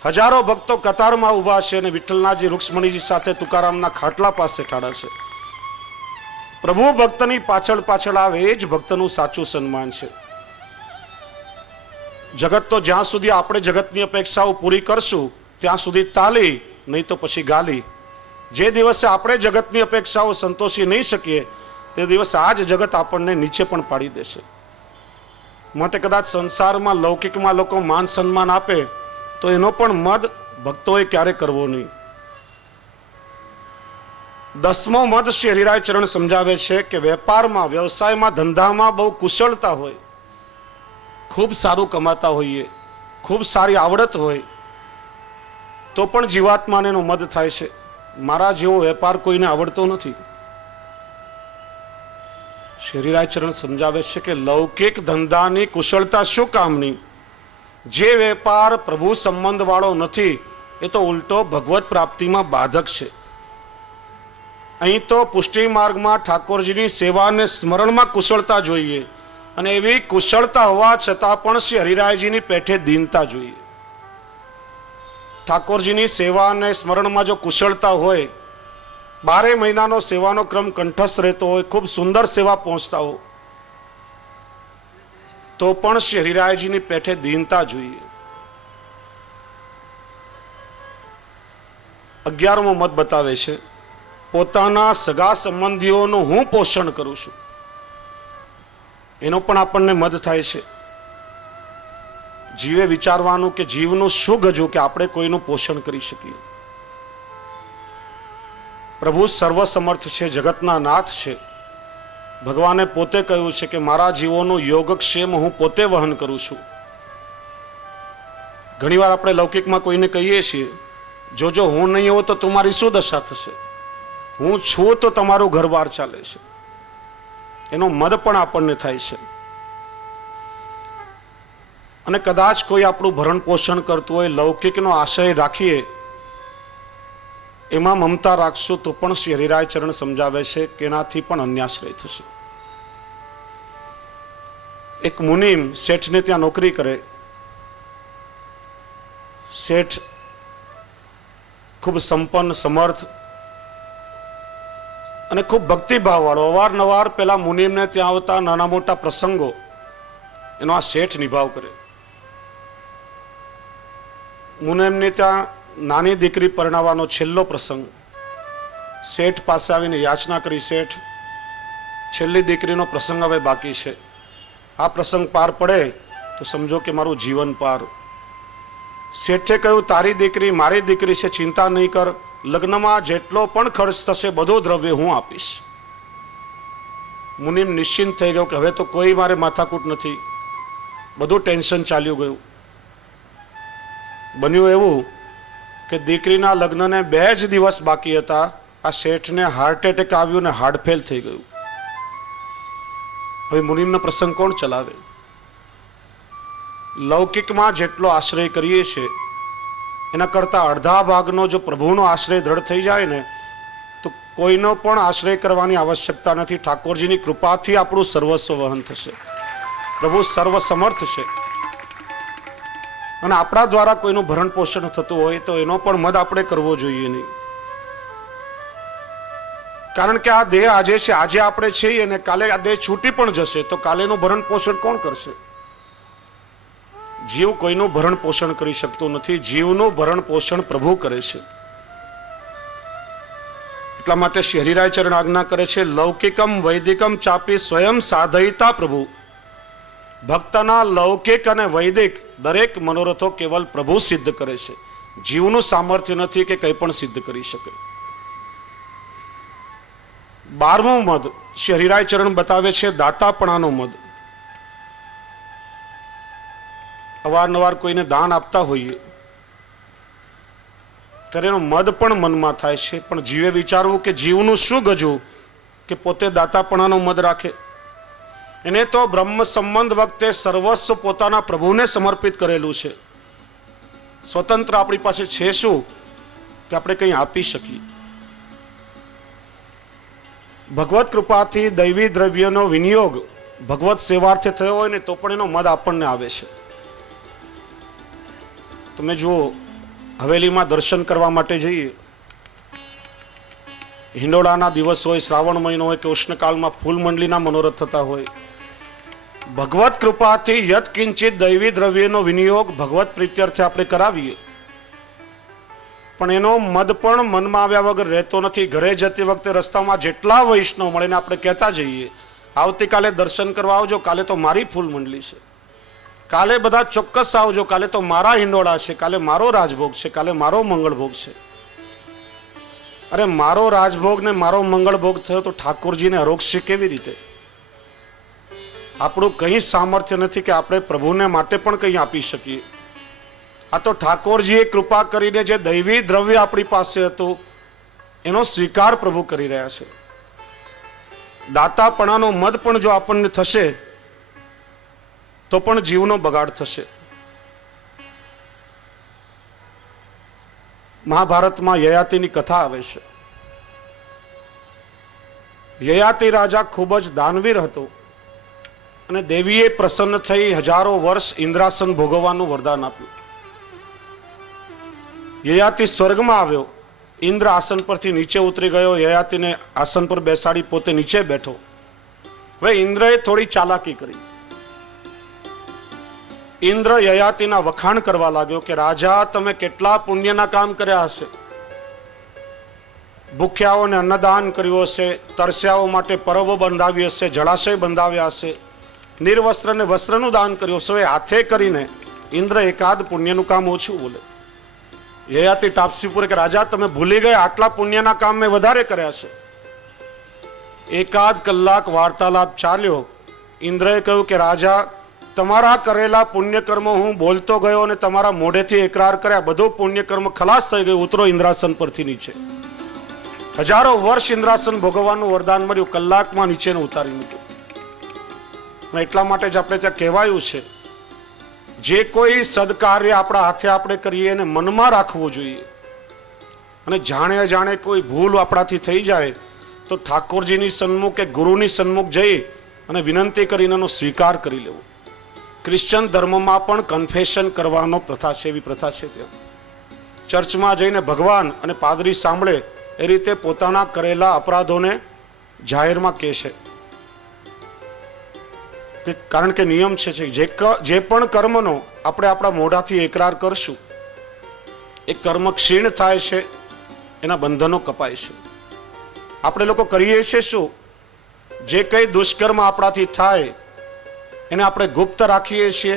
હજારો ભક્તો કતારમાં ઊભા છે અને વિઠ્ઠલનાથજી રૂક્ષ્મણીજી સાથે તુકારામના ખાટલા પાસે ઠાડા છે. પ્રભુ ભક્તની પાછળ પાછળ આવે, એ જ ભક્તનું સાચું સન્માન છે. જગત તો જ્યાં સુધી આપણે જગતની અપેક્ષાઓ પૂરી કરશું ત્યાં સુધી તાલી, નહીં તો પછી ગાલી. જે દિવસે આપણે જગતની અપેક્ષાઓ સંતોષી નહીં શકીએ તે દિવસે આ જ જગત આપણને નીચે પણ પાડી દેશે. માટે કદાચ સંસારમાં લૌકિકમાં લોકો માન સન્માન આપે તો એનો પણ મદ ભક્તોએ ક્યારે કરવો નહીં. 10મો મદ શ્રી હરિરાયચરણ સમજાવે છે કે વેપારમાં, વ્યવસાયમાં, ધંધામાં બહુ કુશળતા હોય, ખૂબ સારું કમાતા હોઈએ, ખૂબ સારી આવડત હોય, તો પણ જીવાત્માને એનો મદ થાય છે, મારા જેવો વેપાર કોઈને આવડતો નથી. શ્રી હરિરાયચરણ સમજાવે છે કે લૌકિક ધંધાની કુશળતા શું કામની? જે વેપાર પ્રભુ સંબંધ વાળો નથી એ તો ઉલટો ભગવત પ્રાપ્તિમાં બાધક છે. અહીં તો પુષ્ટિ માર્ગમાં ઠાકોરજીની સેવા અને સ્મરણમાં કુશળતા જોઈએ, અને એવી કુશળતા હોવા છતાં પણ શ્રી હરિરાયજીની પેઠે દીનતા જોઈએ. ઠાકોરજીની સેવા અને સ્મરણમાં જો કુશળતા હોય, 12 મહિનાનો સેવાનો ક્રમ કંઠસ્થ રહેતો હોય, ખૂબ સુંદર સેવા પહોંચતા હો, તો પણ શ્રી હરિરાયજીની પેઠે દીનતા જોઈએ. 11મો મત બતાવે છે, પોતાના સગા સંબંધીઓનું હું પોષણ કરું છું, એનો પણ આપણને મદ થાય છે. જીવે વિચારવાનું કે જીવનું શું ગજું કે આપણે કોઈનું પોષણ કરી શકીએ. પ્રભુ સર્વસમર્થ છે, જગતના નાથ છે. ભગવાને પોતે કહ્યું છે કે મારા જીવોનું યોગક્ષેમ હું પોતે વહન કરું છું. ઘણીવાર આપણે લૌકિકમાં કોઈને કહીએ છીએ, જોજો હું નહીં હોઉં તો તમારી શું દશા થશે, હું છું તો તમારું ઘરબાર ચાલે છે. એનો મદ પણ આપણને થાય છે. અને કદાચ કોઈ આપણું ભરણ પોષણ કરતું હોય, લૌકિકનો આશય રાખીએ, એમાં મમતા રાખશું તો પણ શ્રી હરિરાયચરણ સમજાવે છે કે એનાથી પણ અન્યાશ્રય થશે. એક મુનિમ શેઠને ત્યાં નોકરી કરે. શેઠ ખૂબ સંપન્ન, સમર્થ અને ખૂબ ભક્તિભાવ વાળો. અવારનવાર પેલા મુનિમને ત્યાં આવતા નાના મોટા પ્રસંગો એનો આ શેઠ નિભાવ કરે. મુનિમને ત્યાં નાની દીકરી પરણાવવાનો છેલ્લો પ્રસંગ, શેઠ પાસે આવીને યાચના કરી, શેઠ છેલ્લી દીકરીનો પ્રસંગ હવે બાકી છે, આ પ્રસંગ પાર પડે તો સમજો કે મારું જીવન પાર. શેઠે કહ્યું, તારી દીકરી મારી દીકરી છે, ચિંતા નહીં કર, લગ્નમાં જેટલો પણ ખર્ચ થશે બધો દ્રવ્ય હું આપીશ. મુનિમ નિશ્ચિંત થઈ ગયો કે હવે તો કોઈ મારે માથાકૂટ નથી, બધું ટેન્શન ચાલ્યું ગયું. બન્યું એવું કે દીકરીના લગ્નને 2 જ દિવસ બાકી હતા, આ શેઠને હાર્ટ એટેક આવ્યું ને હાર્ટ ફેલ થઈ ગયું. હવે મુનિમનો પ્રસંગ કોણ ચલાવે? લૌકિકમાં જેટલો આશ્રય કરીએ છીએ એના કરતા અડધા ભાગનો જો પ્રભુનો આશ્રય દ્રઢ થઈ જાય ને તો કોઈનો પણ આશ્રય કરવાની આવશ્યકતા નથી. ઠાકોરજીની કૃપાથી આપણું સર્વસ્વ વહન થશે. પ્રભુ સર્વ સમર્થ છે અને આપણા દ્વારા કોઈનું ભરણ પોષણ થતું હોય તો એનો પણ મદ આપણે કરવો જોઈએ નહીં. કારણ કે આ દેહ આજે છે, આજે આપણે છીએ અને કાલે આ દેહ છૂટી પણ જશે તો કાલેનું ભરણ પોષણ કોણ કરશે? જીવ કોઈનું ભરણ પોષણ કરી શકતું નથી, જીવનું ભરણ પોષણ પ્રભુ કરે છે. એટલા માટે શ્રી હરિરાય ચરણ આજ્ઞા કરે છે, લૌકિકમ વૈદિકમ ચાપી સ્વયં સાધયિતા પ્રભુ. ભક્તના લૌકિક અને વૈદિક દરેક મનોરથો કેવલ પ્રભુ સિદ્ધ કરે છે. જીવનું સામર્થ્ય નથી કે કંઈ પણ સિદ્ધ કરી શકે. 12મું મદ શ્રી હરિરાય ચરણ બતાવે છે દાતાપણાનો મદ. અવારનવાર કોઈને દાન આપતા હોઈએ ત્યારે એનો મદ પણ મનમાં થાય છે, પણ જીવે વિચારવું કે જીવનું શું ગજવું કે પોતે દાતાપણાનો મદ રાખે. એને તો બ્રહ્મ સંબંધ વખતે સર્વસ્વ પોતાના પ્રભુને સમર્પિત કરેલું છે. સ્વતંત્ર આપણી પાસે છે શું કે આપણે કંઈ આપી શકીએ? ભગવત કૃપાથી દૈવી દ્રવ્યનો વિનિયોગ ભગવત સેવાર્થે થયો હોય ને તો પણ એનો મદ આપણને આવે છે. તમે જુઓ, હવેલીમાં દર્શન કરવા માટે જઈએ, હિંડોળાના દિવસ હોય, શ્રાવણ મહિનો હોય કે ઉષ્ણકાળમાં ફૂલ મંડલીના મનોરથ થતા હોય, ભગવત કૃપાથી યત કિંચિત દૈવી દ્રવ્યનો વિનિયોગ ભગવત પ્રીત્યર્થે આપણે કરાવીએ, પણ એનો મદ પણ મનમાં આવ્યા વગર રહેતો નથી. ઘરે જતી વખતે રસ્તામાં જેટલા વૈષ્ણવ મળે ને આપણે કહેતા જઈએ, આવતીકાલે દર્શન કરવા આવજો, કાલે તો મારી ફૂલ મંડલી છે, કાલે બધા ચોક્કસ આવજો, કાલે તો મારા હિંડોળા છે, કાલે મારો રાજભોગ છે, કાલે મારો મંગળભોગ છે. અરે મારો રાજભોગ ને મારો મંગળભોગ થયો તો ઠાકોરજીને અરોગશે કેવી રીતે? આપણું કંઈ સામર્થ્ય નથી કે આપણે પ્રભુને માટે પણ કંઈ આપી શકીએ. આ તો ઠાકોરજીએ કૃપા કરીને જે દૈવી દ્રવ્ય આપણી પાસે હતું એનો સ્વીકાર પ્રભુ કરી રહ્યા છે. દાતાપણાનો મદ પણ જો આપણને થશે તો પણ જીવનો બગાડ થશે. મહાભારતમાં યયાતિની કથા આવે છે. યયાતિ રાજા ખૂબ જ દાનવીર હતો અને દેવીએ પ્રસન્ન થઈ 1000 વર્ષ ઇન્દ્રાસન ભોગવવાનું વરદાન આપ્યું. યયાતિ સ્વર્ગમાં આવ્યો, ઇન્દ્ર આસન પરથી નીચે ઉતરી ગયો, યયાતિને આસન પર બેસાડી પોતે નીચે બેઠો. હવે ઇન્દ્રએ થોડી ચાલાકી કરી. ઇન્દ્ર યયાતિના વખાણ કરવા લાગ્યો કે રાજા, તમે કેટલા પુણ્યના કામ કર્યા હશે. ભૂખ્યાઓને અન્નદાન કર્યું હશે, તરસ્યાઓ માટે પરબો બંધાવી હશે, જળાશય બંધાવ્યા હશે, નિર્વસ્ત્રને વસ્ત્રનું દાન કર્યું હશે. હાથે કરીને ઇન્દ્ર એકાદ પુણ્યનું કામ ઓછું બોલે. યયાતિ તાપસી પૂરે કે રાજા, તમે ભૂલી ગયા, આટલા પુણ્યના કામ મેં વધારે કર્યા છે. એકાદ કલાક વાર્તાલાપ ચાલ્યો. ઇન્દ્રએ કહ્યું કે રાજા, તમારા કરેલા પુણ્યકર્મ હું બોલતો ગયો અને તમારા મોઢેથી એકરાર કર્યા, બધું પુણ્યકર્મ ખલાસ થઈ ગયું. ઉતરો ઇન્દ્રાસન પરથી નીચે. 1000 વર્ષ ઇન્દ્રાસન ભોગવવાનું વરદાન મળ્યું, કલાકમાં નીચેને ઉતારી મૂક્યું. એટલા માટે જ આપણે ત્યાં કહેવાયું છે, જે કોઈ સદકાર્ય આપણા હાથે આપણે કરીએ એને મનમાં રાખવું જોઈએ. અને જાણે અજાણે કોઈ ભૂલ આપણાથી થઈ જાય તો ઠાકોરજીની સન્મુખ કે ગુરુની સન્મુખ જઈ અને વિનંતી કરીને એનો સ્વીકાર કરી લેવો. ક્રિશ્ચન ધર્મમાં પણ કન્ફેશન કરવાનો પ્રથા છે, એવી પ્રથા છે. ત્યાં ચર્ચમાં જઈને ભગવાન અને પાદરી સાંભળે એ રીતે પોતાના કરેલા અપરાધોને જાહેરમાં કહે છે. કારણ કે નિયમ છે જે પણ કર્મનો આપણે આપણા મોઢાથી એકરાર કરશું એ કર્મ ક્ષીણ થાય છે, એના બંધનો કપાય છે. આપણે લોકો કરીએ છીએ શું? જે કંઈ દુષ્કર્મ આપણાથી થાય એને આપણે ગુપ્ત રાખીએ છીએ,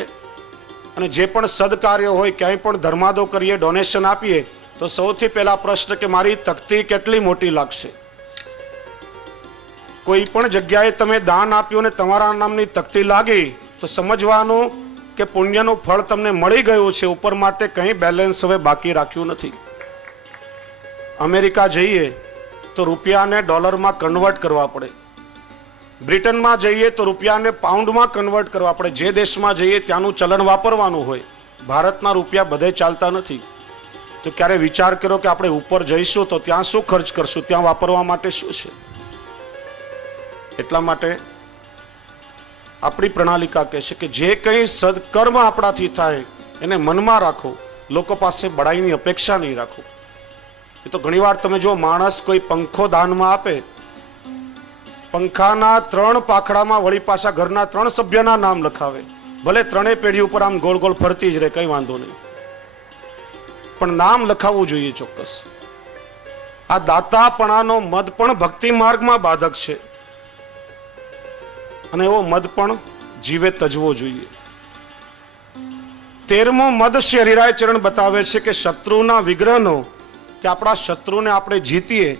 અને જે પણ સદકાર્ય હોય, ક્યાંય પણ ધર્માદો કરીએ, ડોનેશન આપીએ, તો સૌથી પહેલા પ્રશ્ન કે મારી તકતી કેટલી મોટી લાગશે. કોઈ પણ જગ્યાએ તમે દાન આપ્યું ને તમારા નામની તકતી લાગી તો સમજવાનું કે પુણ્યનું ફળ તમને મળી ગયું છે, ઉપર માટે કંઈ બેલેન્સ હવે બાકી રાખ્યું નથી. અમેરિકા જઈએ તો રૂપિયાને ડોલરમાં કન્વર્ટ કરવા પડે, બ્રિટનમાં જઈએ તો રૂપિયાને પાઉન્ડમાં કન્વર્ટ કરવા પડે, જે દેશમાં જઈએ ત્યાંનું ચલણ વાપરવાનું હોય. ભારતના રૂપિયા બધે ચાલતા નથી. તો ક્યારે વિચાર કર્યો કે આપણે ઉપર જઈશું તો ત્યાં શું ખર્ચ કરશું, ત્યાં વાપરવા માટે શું છે? એટલા માટે આપણી પ્રણાલિકા કહે છે કે જે કંઈ સદકર્મ આપણાથી થાય એને મનમાં રાખો, લોકો પાસે બડાઈની અપેક્ષા નહીં રાખો. એ તો ઘણીવાર તમે જો માણસ કોઈ પંખો દાનમાં આપે, પંખાના 3 પાખડામાં વળી પાછા ઘરના 3 સભ્યના નામ લખાવે, ભલે 3 પેઢી ઉપર આમ ગોળ ગોળ ફરતી જ રહે, કઈ વાંધો નહીં, પણ નામ લખાવવું જોઈએ ચોક્કસ. આ દાતાપણાનો મદ પણ ભક્તિ માર્ગમાં બાધક છે, અને એવો મદ પણ જીવે તજવો જોઈએ. 13મો મદ શ્રી હરિરાય ચરણ બતાવે છે કે શત્રુના વિગ્રહનો, કે આપણા શત્રુને આપણે જીતીએ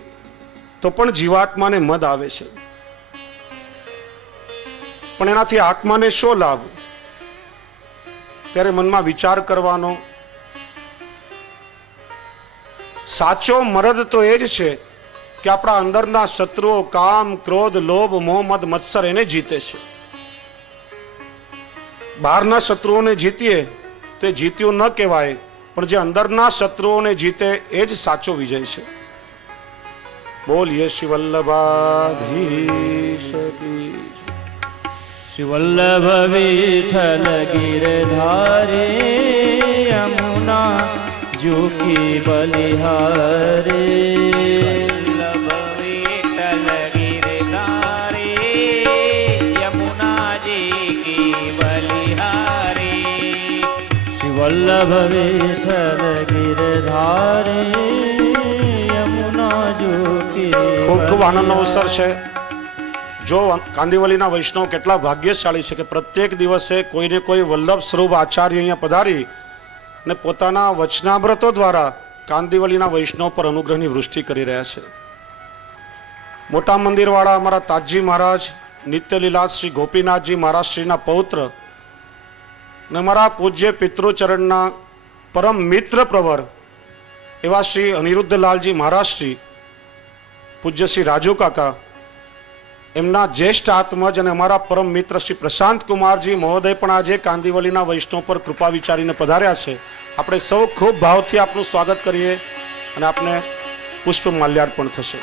તો પણ જીવાત્માને મદ આવે છે, પણ એનાથી આત્માને શો લાભ? ત્યારે મનમાં વિચાર કરવાનો. સાચો મરદ તો એ જ છે કે આપણા અંદરના શત્રુઓ કામ, ક્રોધ, લોભ, મોહ, મદ, મત્સર એને જીતે છે. બહારના શત્રુઓને જીતીએ તો એ જીત્યું ન કહેવાય, પણ જે અંદરના શત્રુઓને જીતે એ જ સાચો વિજય છે. બોલીએ શ્રી વલ્લભાધીશ કી. શ્રી વલ્લભ વિઠ્ઠલ ગિરધારે યમુના જોકી બલિહારે. વલ્લભ વિઠ્ઠલ ગિરધારે યમુના જોકી. ખૂબ ખૂબ આનંદનો અવસર છે. જો કાંદિવલીના વૈષ્ણવ કેટલા ભાગ્યશાળી છે કે પ્રત્યેક દિવસે કોઈને કોઈ વલ્લભ સ્વરૂપ આચાર્ય અહીંયા પધારી ને પોતાના વચનામૃતો દ્વારા કાંદિવલીના વૈષ્ણવ પર અનુગ્રહની વૃષ્ટિ કરી રહ્યા છે. મોટા મંદિરવાળા અમારા તાજજી મહારાજ, નિત્યલીલા શ્રી ગોપીનાથજી મહારાજ શ્રીના પૌત્ર ને મારા પૂજ્ય પિતૃચરણના પરમ મિત્ર પ્રવર એવા શ્રી અનિરુદ્ધલાલજી મહારાજ શ્રી, પૂજ્ય શ્રી રાજુ કાકા, એમના જ્યેષ્ઠ આત્મજ અને અમારા પરમ મિત્ર શ્રી પ્રશાંત કુમારજી મહોદય પણ આજે કાંદિવલીના વૈષ્ણવ પર કૃપા વિચારીને પધાર્યા છે. આપણે સૌ ખૂબ ભાવથી આપનું સ્વાગત કરીએ અને આપને પુષ્પ માલ્યાર્પણ થશે.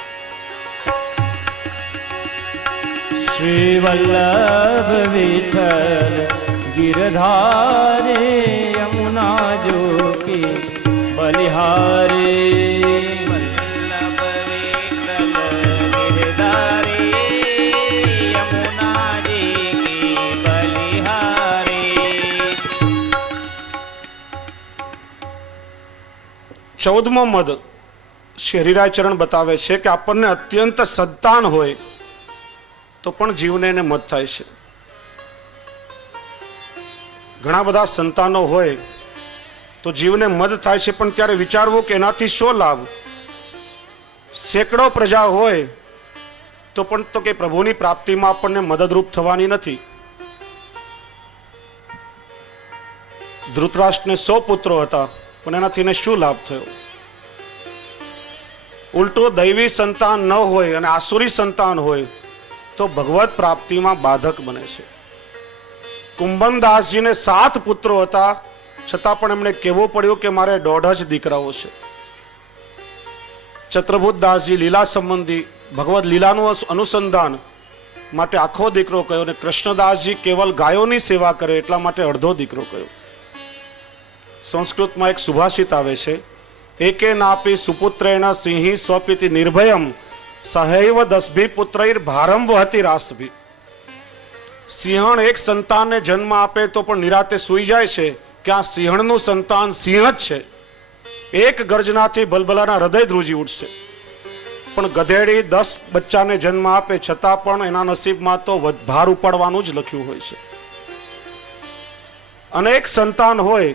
શ્રી વલ્લભ વિઠ્ઠલ गिरधारे यमुना जोकी बलिहारे. वल्लभ विठ्ठल गिरधारे यमुना जोकी बलिहारे. 14મો મદ શ્રી હરિરાય ચરણ બતાવે છે કે આપણને અત્યંત સંતાન હોય તો પણ જીવને એને મદ થાય છે. ઘણા બધા સંતાનો હોય તો જીવને મદ થાય છે, પણ ત્યારે વિચારવું કે એનાથી શો લાભ? સેંકડો પ્રજા હોય તો પણ તો કે પ્રભુની પ્રાપ્તિમાં આપણને મદદરૂપ થવાની નથી. ધૃતરાષ્ટ્રને 100 પુત્રો હતા, પણ એનાથી એને શું લાભ થયો? ઉલટું દૈવી સંતાન ન હોય અને આસુરી સંતાન હોય તો ભગવત પ્રાપ્તિમાં બાધક બને છે. કુંભનદાસજીને 7 પુત્રો હતા, છતાં પણ એમણે કહેવું પડ્યું કે મારે 1.5 જ દીકરાઓ છે. ચત્રભૂતદાસજી લીલા સંબંધી ભગવદ લીલાનું અનુસંધાન માટે આખો દીકરો કયો, અને કૃષ્ણદાસજી કેવલ ગાયોની સેવા કરે એટલા માટે અડધો દીકરો કયો. સંસ્કૃતમાં એક સુભાષિત આવે છે, એકે નાપી સુપુત્રેણ સિંહી સ્વપિતિ નિર્ભયમ સહૈવ 10 પુત્રૈર ભારમ વહતિ રાસભી. સિંહણ એક સંતાનને જન્મ આપે તો પણ નિરાતે સૂઈ જાય છે કે આ સિંહણનું સંતાન સિંહ જ છે. એક ગર્જનાથી ભલભલાના હૃદય ધ્રુજી ઉઠશે. પણ ગધેડી 10 બચ્ચાને જન્મ આપે છતાં પણ એના નસીબમાં તો ભાર ઉપાડવાનું જ લખ્યું હોય છે. અનેક સંતાન હોય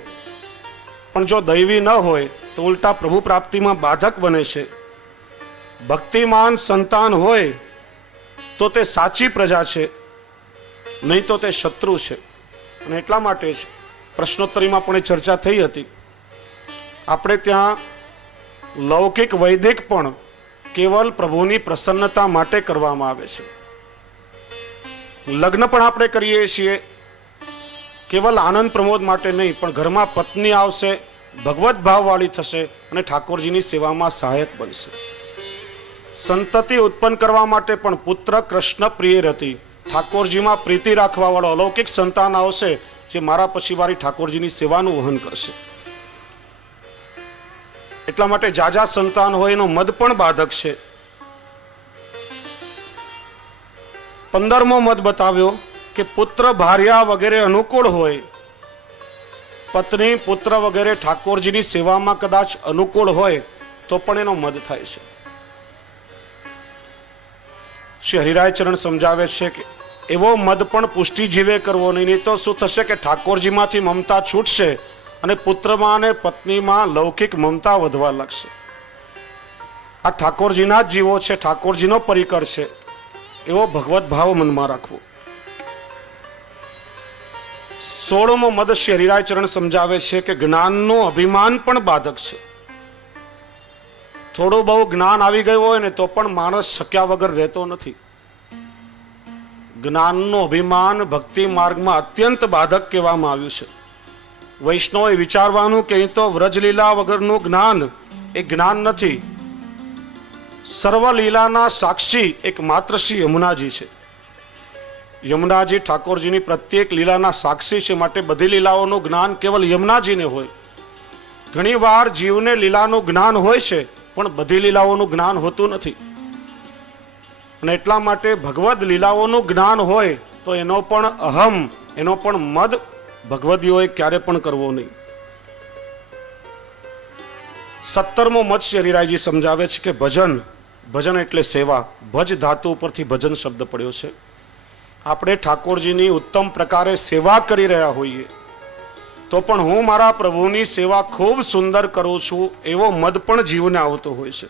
પણ જો દૈવી ન હોય તો ઉલટા પ્રભુ પ્રાપ્તિમાં બાધક બને છે. ભક્તિમાન સંતાન હોય તો તે સાચી પ્રજા છે, નહીં તો તે શત્રુ છે. અને એટલા માટે જ પ્રશ્નોત્તરીમાં પણ એ ચર્ચા થઈ હતી. આપણે ત્યાં લૌકિક વૈદિક પણ કેવલ પ્રભુની પ્રસન્નતા માટે કરવામાં આવે છે. લગ્ન પણ આપણે કરીએ છીએ કેવલ આનંદ પ્રમોદ માટે નહીં, પણ ઘરમાં પત્ની આવશે, ભગવત ભાવવાળી થશે અને ઠાકોરજીની સેવામાં સહાયક બનશે. સંતતિ ઉત્પન્ન કરવા માટે પણ પુત્ર કૃષ્ણ પ્રિય હતી, ઠાકોરજીમાં પ્રીતિ રાખવા વાળો અલૌકિક સંતાન આવશે જે મારા પછી વારી ઠાકોરજીની સેવાનું વહન કરશે. એટલા માટે જાજા સંતાન હોય એનો મદ પણ બાધક છે. 15મો મદ બતાવ્યો કે પુત્ર ભાર્યા વગેરે અનુકૂળ હોય, પત્ની પુત્ર વગેરે ઠાકોરજીની સેવામાં કદાચ અનુકૂળ હોય તો પણ એનો મદ થાય છે. શ્રી હરિરાય ચરણ સમજાવે છે કે એવો મદ પણ પુષ્ટિ જીવે કરવો નહીં, તો શું થશે કે ઠાકોરજીમાંથી મમતા છૂટશે અને પુત્રમાં અને પત્નીમાં લૌકિક મમતા વધવા લાગશે. આ ઠાકોરજીના જ જીવો છે, ઠાકોરજીનો પરિકર છે, એવો ભગવત ભાવ મનમાં રાખવો. 16મો મદ શ્રી હરિરાય ચરણ સમજાવે છે કે જ્ઞાનનું અભિમાન પણ બાધક છે. થોડું બહુ જ્ઞાન આવી ગયું હોય ને તો પણ માણસ શક્યા વગર રહેતો નથી. જ્ઞાનનું અભિમાન ભક્તિ માર્ગમાં અત્યંત બાધક કહેવામાં આવ્યું છે. વૈષ્ણવે વિચારવાનું કે અહીં તો વ્રજલીલા વગરનું જ્ઞાન એ જ્ઞાન નથી. સર્વ લીલાના સાક્ષી એક માત્ર શ્રી યમુનાજી છે. યમુનાજી ઠાકોરજીની પ્રત્યેક લીલાના સાક્ષી છે, માટે બધી લીલાઓનું જ્ઞાન કેવલ યમુનાજીને હોય. ઘણી વાર જીવને લીલાનું જ્ઞાન હોય છે પણ બધી લીલાઓનું જ્ઞાન હોતું નથી. અને એટલા માટે ભગવદ લીલાઓનું જ્ઞાન હોય તો એનો પણ અહમ, એનો પણ મદ ભગવદીઓએ ક્યારે પણ કરવો નહીં. 17મો મદ શ્રી હરિરાયજી સમજાવે છે કે ભજન, ભજન એટલે સેવા. ભજ ધાતુ ઉપરથી ભજન શબ્દ પડ્યો છે. આપણે ઠાકોરજીની ઉત્તમ પ્રકારે સેવા કરી રહ્યા હોઈએ તો પણ હું મારા પ્રભુની સેવા ખૂબ સુંદર કરું છું એવો મદ પણ જીવને આવતો હોય છે.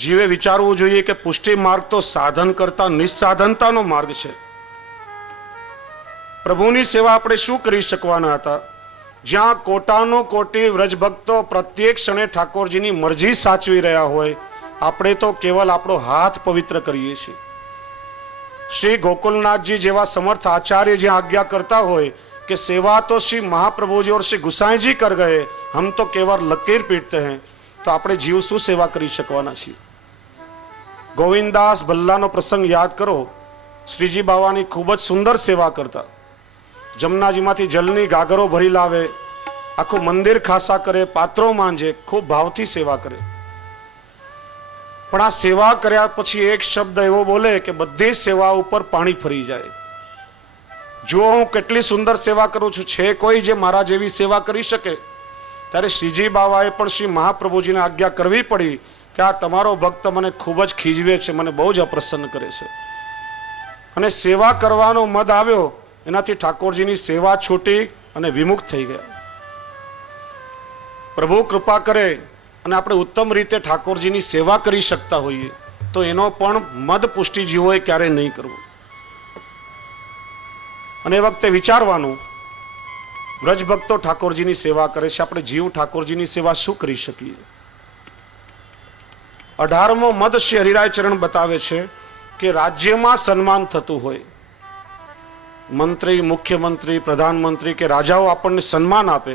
જીવે વિચારવું જોઈએ કે પુષ્ટિ માર્ગ તો સાધન કરતા નિસ્સાધનતાનો માર્ગ છે. પ્રભુની સેવા આપણે શું કરી શકવાના હતા? જ્યાં કોટાનો કોટી વ્રજભક્તો પ્રત્યેક ક્ષણે ઠાકોરજીની મરજી સાચવી રહ્યા હોય, આપણે તો કેવલ આપણો હાથ પવિત્ર કરીએ છીએ. શ્રી ગોકુલનાથજી જેવા સમર્થ આચાર્ય જ્યાં આજ્ञा करता હોય कि सेवा तो श्री महाप्रभु जी और श्री गुसाई जी कर गए, हम तो केवल लकीर पीटते हैं, तो આપણે જીવ શું સેવા કરી શકવાના છીએ? ગોવિંદાસ ભલ્લાનો પ્રસંગ યાદ કરો. શ્રીજી બાવાની ખૂબ જ સુંદર સેવા કરતા. જમનાજીમાંથી જલની ગાગરો ભરી લાવે, આખું મંદિર ખાસા કરે, પાત્રો માંજે, ખૂબ ભાવથી સેવા કરે. પણ આ સેવા કર્યા પછી એક શબ્દ એવો બોલે કે બધી સેવા ઉપર પાણી ફરી જાય. જો હું કેટલી સુંદર સેવા કરું છું, છે કોઈ જે મારા જેવી સેવા કરી શકે? ત્યારે શ્રીજી બાવાએ પણ શ્રી મહાપ્રભુજીને આજ્ઞા કરવી પડી કે આ તમારો ભક્ત મને ખૂબ જ ખીજવે છે, મને બહુ જ અપ્રસન્ન કરે છે. અને સેવા કરવાનો મદ આવ્યો, એનાથી ઠાકોરજીની સેવા છૂટી અને વિમુખ થઈ ગયા. પ્રભુ કૃપા કરે અને આપણે ઉત્તમ રીતે ઠાકોરજીની સેવા કરી શકતા હોઈએ તો એનો પણ મદ પુષ્ટિ જીવોએ ક્યારેય નહીં કરવું. અને એ વખતે વિચારવાનું, વ્રજ ભક્તો ઠાકોરજીની સેવા કરે છે, આપણે જીવ ઠાકોરજીની સેવા શું કરી શકીએ? 18મો મદ શ્રી હરિરાય ચરણ બતાવે છે કે રાજ્યમાં સન્માન થતું હોય, મંત્રી, મુખ્યમંત્રી, પ્રધાનમંત્રી કે રાજાઓ આપણને સન્માન આપે,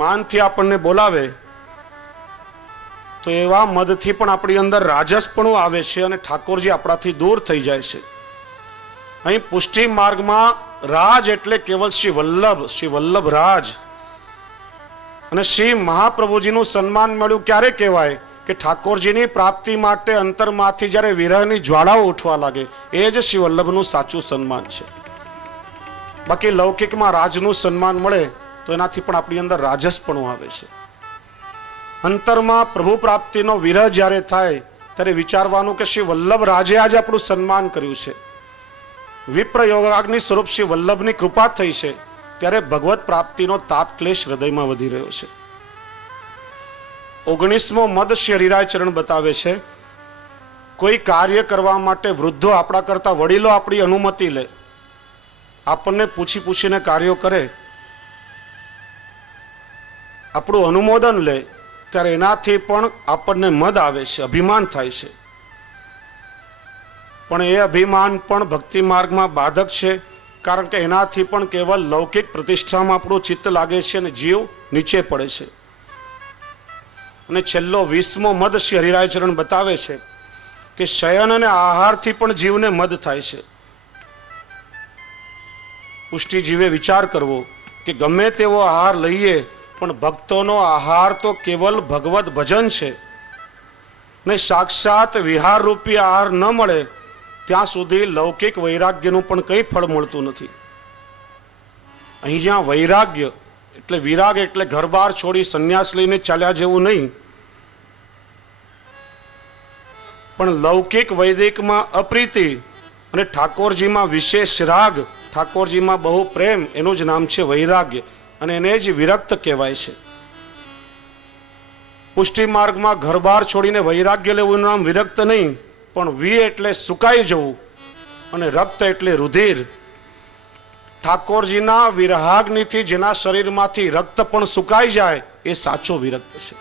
માનથી આપણને બોલાવે, તો એવા મદથી પણ આપણી અંદર રાજસપણું આવે છે અને ઠાકોરજી આપણાથી દૂર થઈ જાય છે. અહીં પુષ્ટિ માર્ગમાં રાજ એટલે કેવલ શ્રી વલ્લભ રાજ. અને શ્રી મહાપ્રભુજીનું સન્માન મળ્યું ક્યારે કહેવાય કે ઠાકોરજીની પ્રાપ્તિ માટે અંતરમાંથી જ્યારે વિરહની જ્વાળાઓ ઉઠવા લાગે, એ જ શ્રી વલ્લભનું સાચું સન્માન છે. બાકી લૌકિકમાં રાજનું સન્માન મળે તો એનાથી પણ આપણી અંદર રાજસપણું આવે છે. અંતરમાં પ્રભુ પ્રાપ્તિનો વિરહ જ્યારે થાય ત્યારે વિચારવાનું કે શ્રી વલ્લભ રાજે આજે આપણું સન્માન કર્યું છે, વિપ્ર યોગાગ્નિ સ્વરૂપ શ્રી વલ્લભની કૃપા થઈ છે, ત્યારે ભગવત પ્રાપ્તિનો તાપ ક્લેશ હૃદયમાં વધી રહ્યો છે. 19મો મદ શ્રી હરિરાય ચરણ બતાવે છે, કોઈ કાર્ય કરવા માટે વૃદ્ધો આપણા કરતા વડીલો આપણી અનુમતિ લે, આપણને પૂછી પૂછીને કાર્યો કરે, આપણું અનુમોદન લે, ત્યારે એનાથી પણ આપણને મદ આવે છે, અભિમાન થાય છે. પણ એ અભિમાન પણ ભક્તિ માર્ગમાં બાધક છે, કારણ કે એનાથી પણ કેવલ લૌકિક પ્રતિષ્ઠામાં આપણું ચિત્ત લાગે છે અને જીવ નીચે પડે છે. અને છેલ્લો 20મો મદ શ્રી હરિરાય ચરણ બતાવે છે કે શયન અને આહારથી પણ જીવને મદ થાય છે. પુષ્ટિ જીવે વિચાર કરવો કે ગમે તેવો આહાર લઈએ પણ ભક્તોનો આહાર તો કેવલ ભગવત ભજન છે ને સાક્ષાત વિહાર રૂપી આહાર ન મળે ત્યાં સુધી લૌકિક વૈરાગ્યનું પણ કંઈ ફળ મળતું નથી. અહીં જ્યાં વૈરાગ્ય એટલે વિરાગ એટલે ઘર બાર છોડી સંન્યાસ લઈને ચાલ્યા જેવું નહીં, પણ લૌકિક વૈદિકમાં અપ્રીતિ અને ઠાકોરજીમાં વિશેષ રાગ, ઠાકોરજીમાં બહુ પ્રેમ, એનું જ નામ છે વૈરાગ્ય અને એને જ વિરક્ત કહેવાય છે. પુષ્ટિ માર્ગમાં ઘર બાર છોડીને વૈરાગ્ય લેવું નામ વિરક્ત નહીં, પણ વી એટલે સુકાઈ જવું અને રક્ત એટલે રુધિર. ઠાકોરજીના વિરહાગ્નિથી જેના શરીરમાંથી રક્ત પણ સુકાઈ જાય એ સાચો વિરક્ત છે.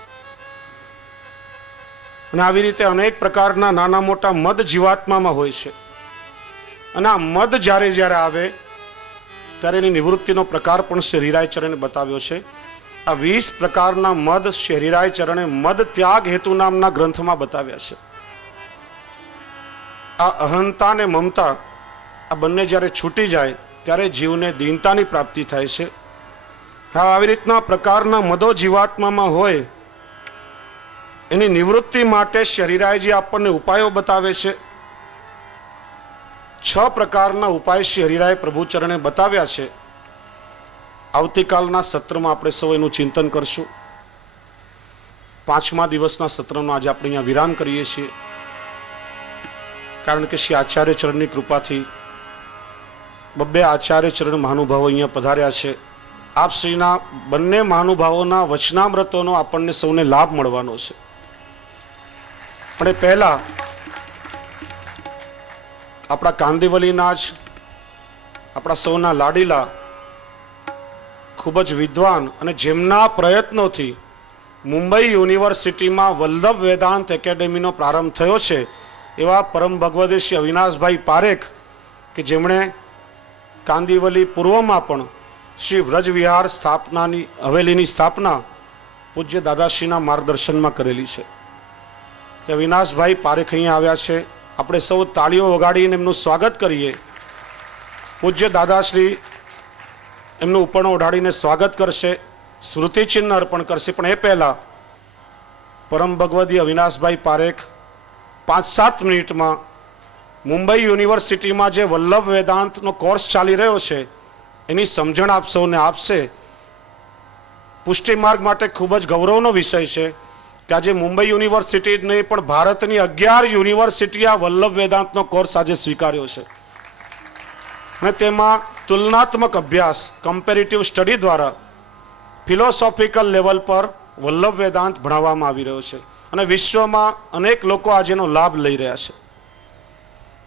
અને આવી રીતે અનેક પ્રકારના નાના મોટા મદ જીવાત્મામાં હોય છે. અને આ મદ જ્યારે જ્યારે આવે ત્યારે એની નિવૃત્તિનો પ્રકાર પણ શ્રી હરિરાય ચરણે બતાવ્યો છે. આ 20 પ્રકારના મદ શ્રી હરિરાય ચરણે મદ ત્યાગ હેતુ નામના ગ્રંથમાં બતાવ્યા છે. આ અહંતા અને મમતા આ બંને જ્યારે છૂટી જાય ત્યારે જીવને દીનતાની પ્રાપ્તિ થાય છે. આવી રીતના પ્રકારના મદો જીવાત્મામાં હોય એની નિવૃત્તિ માટે શ્રી હરિરાયજી આપણને ઉપાયો બતાવે છે. 6 પ્રકારના ઉપાય શ્રી હરિરાય પ્રભુ ચરણે બતાવ્યા છે. આવતીકાલના સત્રમાં આપણે સૌ એનું ચિંતન કરશું. 5મા દિવસના સત્રનો આજે આપણે અહીંયા વિરામ કરીએ છીએ, કારણ કે શ્રી આચાર્ય ચરણની કૃપાથી 2 આચાર્ય ચરણ મહાનુભાવો અહીંયા પધાર્યા છે. આપ શ્રીના બંને મહાનુભાવોના વચનામૃતોનો આપણને સૌને લાભ મળવાનો છે. પણ પહેલા આપણા કાંદિવલીના જ આપણા સૌના લાડીલા ખૂબ જ વિદ્વાન અને જેમના પ્રયત્નોથી મુંબઈ યુનિવર્સિટીમાં વલ્લભ વેદાંત એકેડેમીનો પ્રારંભ થયો છે એવા પરમ ભગવદી શ્રી અવિનાશભાઈ પારેખ, કે જેમણે કાંદિવલી પૂર્વમાં પણ શ્રી વ્રજ વિહાર સ્થાપનાની હવેલીની સ્થાપના પૂજ્ય દાદાશ્રીના માર્ગદર્શનમાં કરેલી છે. કે અવિનાશભાઈ પારેખ અહીંયા આવ્યા છે. આપણે સૌ તાળીઓ વગાડીને એમનું સ્વાગત કરીએ. પૂજ્ય દાદાશ્રી એમનું ઉપરણો ઓઢાડીને સ્વાગત કરશે, સ્મૃતિચિહ્ન અર્પણ કરશે. પણ એ પહેલા પરમ ભગવદી અવિનાશભાઈ પારેખ 5-7 મિનિટમાં મુંબઈ યુનિવર્સિટીમાં જે વલ્લભ વેદાંતનો કોર્સ ચાલી રહ્યો છે એની સમજણ આપ સૌને આપશે. પુષ્ટિ માર્ગ માટે ખૂબ જ ગૌરવનો વિષય છે કે આજે મુંબઈ યુનિવર્સિટી જ નહીં પણ ભારતની 11 યુનિવર્સિટી આ વલ્લભ વેદાંતનો કોર્સ આજે સ્વીકાર્યો છે. અને તેમાં તુલનાત્મક અભ્યાસ, કમ્પેરેટિવ સ્ટડી દ્વારા ફિલોસોફિકલ લેવલ પર વલ્લભ વેદાંત ભણાવવામાં આવી રહ્યો છે અને વિશ્વમાં અનેક લોકો આજે એનો લાભ લઈ રહ્યા છે.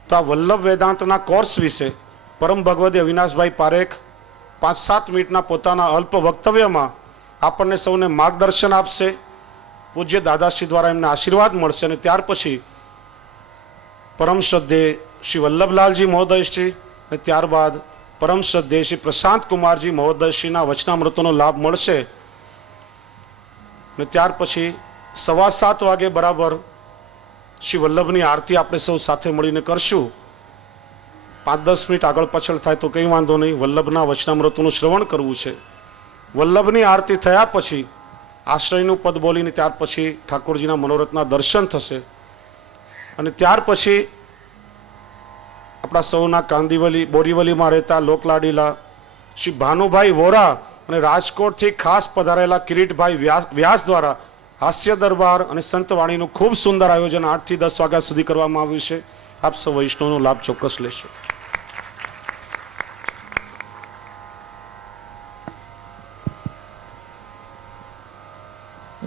તો આ વલ્લભ વેદાંતના કોર્સ વિશે પરમ ભગવદી અવિનાશભાઈ પારેખ 5-7 મિનિટના પોતાના અલ્પ વક્તવ્યમાં આપણને સૌને માર્ગદર્શન આપશે. પૂજ્ય દાદાશ્રી દ્વારા એમને આશીર્વાદ મળશે અને ત્યાર પછી પરમ શ્રદ્ધેય શ્રી વલ્લભલાલજી મહોદયશ્રી અને ત્યારબાદ પરમ શ્રદ્ધેય શ્રી પ્રશાંત કુમારજી મહોદયશ્રીના વચનામૃતોનો લાભ મળશે. અને ત્યાર પછી 7:15 વાગે બરાબર શ્રી વલ્લભની આરતી આપણે સૌ સાથે મળીને કરશું. 5-10 મિનિટ આગળ પાછળ થાય તો કંઈ વાંધો નહીં, વલ્લભના વચનામૃતોનું શ્રવણ કરવું છે. વલ્લભની આરતી થયા પછી આશ્રયનું પદ બોલીને ત્યાર પછી ઠાકોરજીના મનોરથના દર્શન થશે. અને ત્યાર પછી આપણા સૌના કાંદિવલી બોરીવલીમાં રહેતા લોકલાડીલા શ્રી ભાનુભાઈ વોરા અને રાજકોટથી ખાસ પધારેલા કિરીટભાઈ વ્યાસ દ્વારા હાસ્ય દરબાર અને સંતવાણીનું ખૂબ સુંદર આયોજન 8 થી 10 વાગ્યા સુધી કરવામાં આવ્યું છે. આપ સૌ વૈષ્ણવનો લાભ ચોક્કસ લેશો.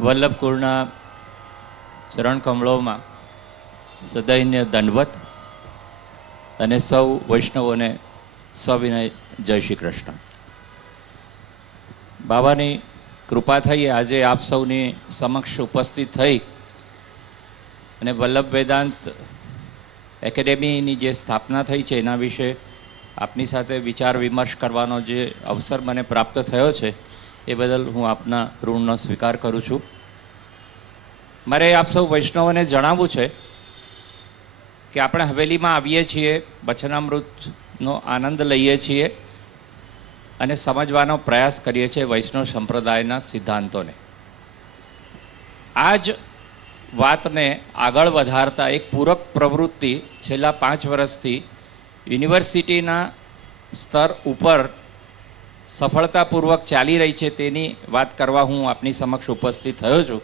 વલ્લભકુળના ચરણ કમળોમાં સદૈન્ય દંડવત અને સૌ વૈષ્ણવોને સવિનય જય શ્રી કૃષ્ણ. બાબાની કૃપા થઈ આજે આપ સૌની સમક્ષ ઉપસ્થિત થઈ અને વલ્લભ વેદાંત એકેડેમીની જે સ્થાપના થઈ છે એના વિશે આપની સાથે વિચાર વિમર્શ કરવાનો જે અવસર મને પ્રાપ્ત થયો છે એ બદલ હું આપના ઋણનો સ્વીકાર કરું છું. મારે આપ સૌ વૈષ્ણવોને જણાવવું છે કે આપણે હવેલીમાં આવીએ છીએ, વચનામૃતનો આનંદ લઈએ છીએ અને સમજવાનો પ્રયાસ કરીએ છીએ વૈષ્ણવ સંપ્રદાયના સિદ્ધાંતોને. આ જ વાતને આગળ વધારતા એક પૂરક પ્રવૃત્તિ છેલ્લા 5 વર્ષથી યુનિવર્સિટીના સ્તર ઉપર સફળતાપૂર્વક ચાલી રહી છે તેની વાત કરવા હું આપની સમક્ષ ઉપસ્થિત થયો છું.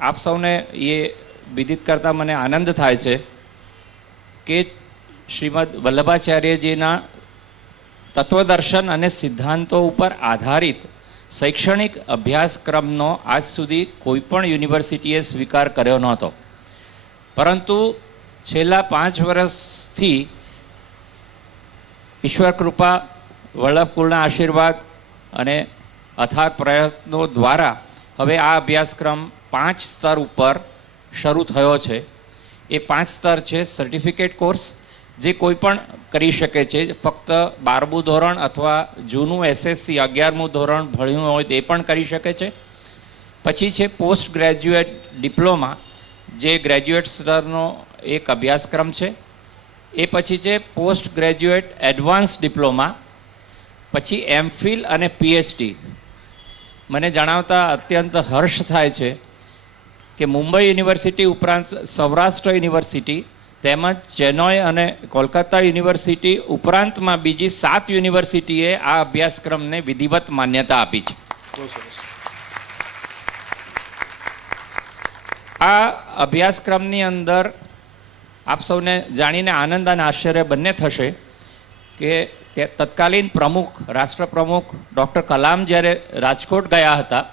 આપ સૌને એ વિદિત કરતાં મને આનંદ થાય છે કે શ્રીમદ વલ્લભાચાર્યજીના તત્વદર્શન અને સિદ્ધાંતો ઉપર આધારિત શૈક્ષણિક અભ્યાસક્રમનો આજ સુધી કોઈ પણ યુનિવર્સિટીએ સ્વીકાર કર્યો નહોતો, પરંતુ છેલ્લા 5 વર્ષથી ઈશ્વર કૃપા, વલ્લભકુળના આશીર્વાદ અને અથાગ પ્રયત્નો દ્વારા હવે આ અભ્યાસક્રમ 5 સ્તર ઉપર શરૂ થયો છે. એ 5 સ્તર છે સર્ટિફિકેટ કોર્સ, જે કોઈ પણ કરી શકે છે, ફક્ત 12મું ધોરણ અથવા જૂનું એસએસસી 11મું ધોરણ ભણ્યું હોય તે પણ કરી શકે છે. પછી છે પોસ્ટ ગ્રેજ્યુએટ ડિપ્લોમા, જે ગ્રેજ્યુએટ સ્તરનો એક અભ્યાસક્રમ છે. એ પછી છે પોસ્ટ ગ્રેજ્યુએટ એડવાન્સ ડિપ્લોમા, પછી એમફિલ અને પીએચડી. મને જણાવતા અત્યંત હર્ષ થાય છે કે મુંબઈ યુનિવર્સિટી ઉપરાંત સૌરાષ્ટ્ર યુનિવર્સિટી તેમજ ચેન્નઈ અને કોલકાતા યુનિવર્સિટી ઉપરાંતમાં બીજી 7 યુનિવર્સિટીએ આ અભ્યાસક્રમને વિધિવત માન્યતા આપી છે. આ અભ્યાસક્રમની અંદર આપ સૌને જાણીને આનંદ અને આશ્ચર્ય બંને થશે કે તત્કાલીન પ્રમુખ, રાષ્ટ્રપ્રમુખ ડૉક્ટર કલામ જ્યારે રાજકોટ ગયા હતા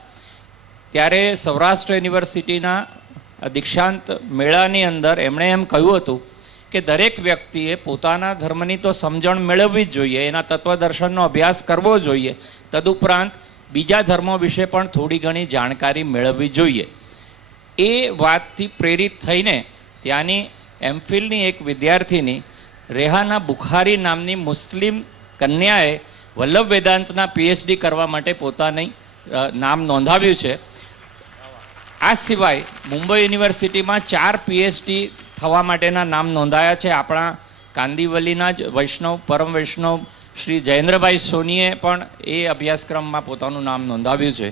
ત્યારે સૌરાષ્ટ્ર યુનિવર્સિટીના દીક્ષાંત મેળાની અંદર એમણે એમ કહ્યું હતું કે દરેક વ્યક્તિએ પોતાના ધર્મની તો સમજણ મેળવવી જ જોઈએ, એના તત્વદર્શનનો અભ્યાસ કરવો જોઈએ, તદુપરાંત બીજા ધર્મો વિશે પણ થોડી ઘણી જાણકારી મેળવવી જોઈએ. એ વાતથી પ્રેરિત થઈને ત્યાંની એમફિલની એક વિદ્યાર્થીની રેહાના બુખારી નામની મુસ્લિમ કન્યાએ વલ્લભ વેદાંતના પીએચડી કરવા માટે પોતાની નામ નોંધાવ્યું છે. આ સિવાય મુંબઈ યુનિવર્સિટીમાં 4 પીએચડી થવા માટેના નામ નોંધાયા છે. આપણા કાંદિવલીના જ વૈષ્ણવ, પરમ વૈષ્ણવ શ્રી જયેન્દ્રભાઈ સોનીએ પણ એ અભ્યાસક્રમમાં પોતાનું નામ નોંધાવ્યું છે.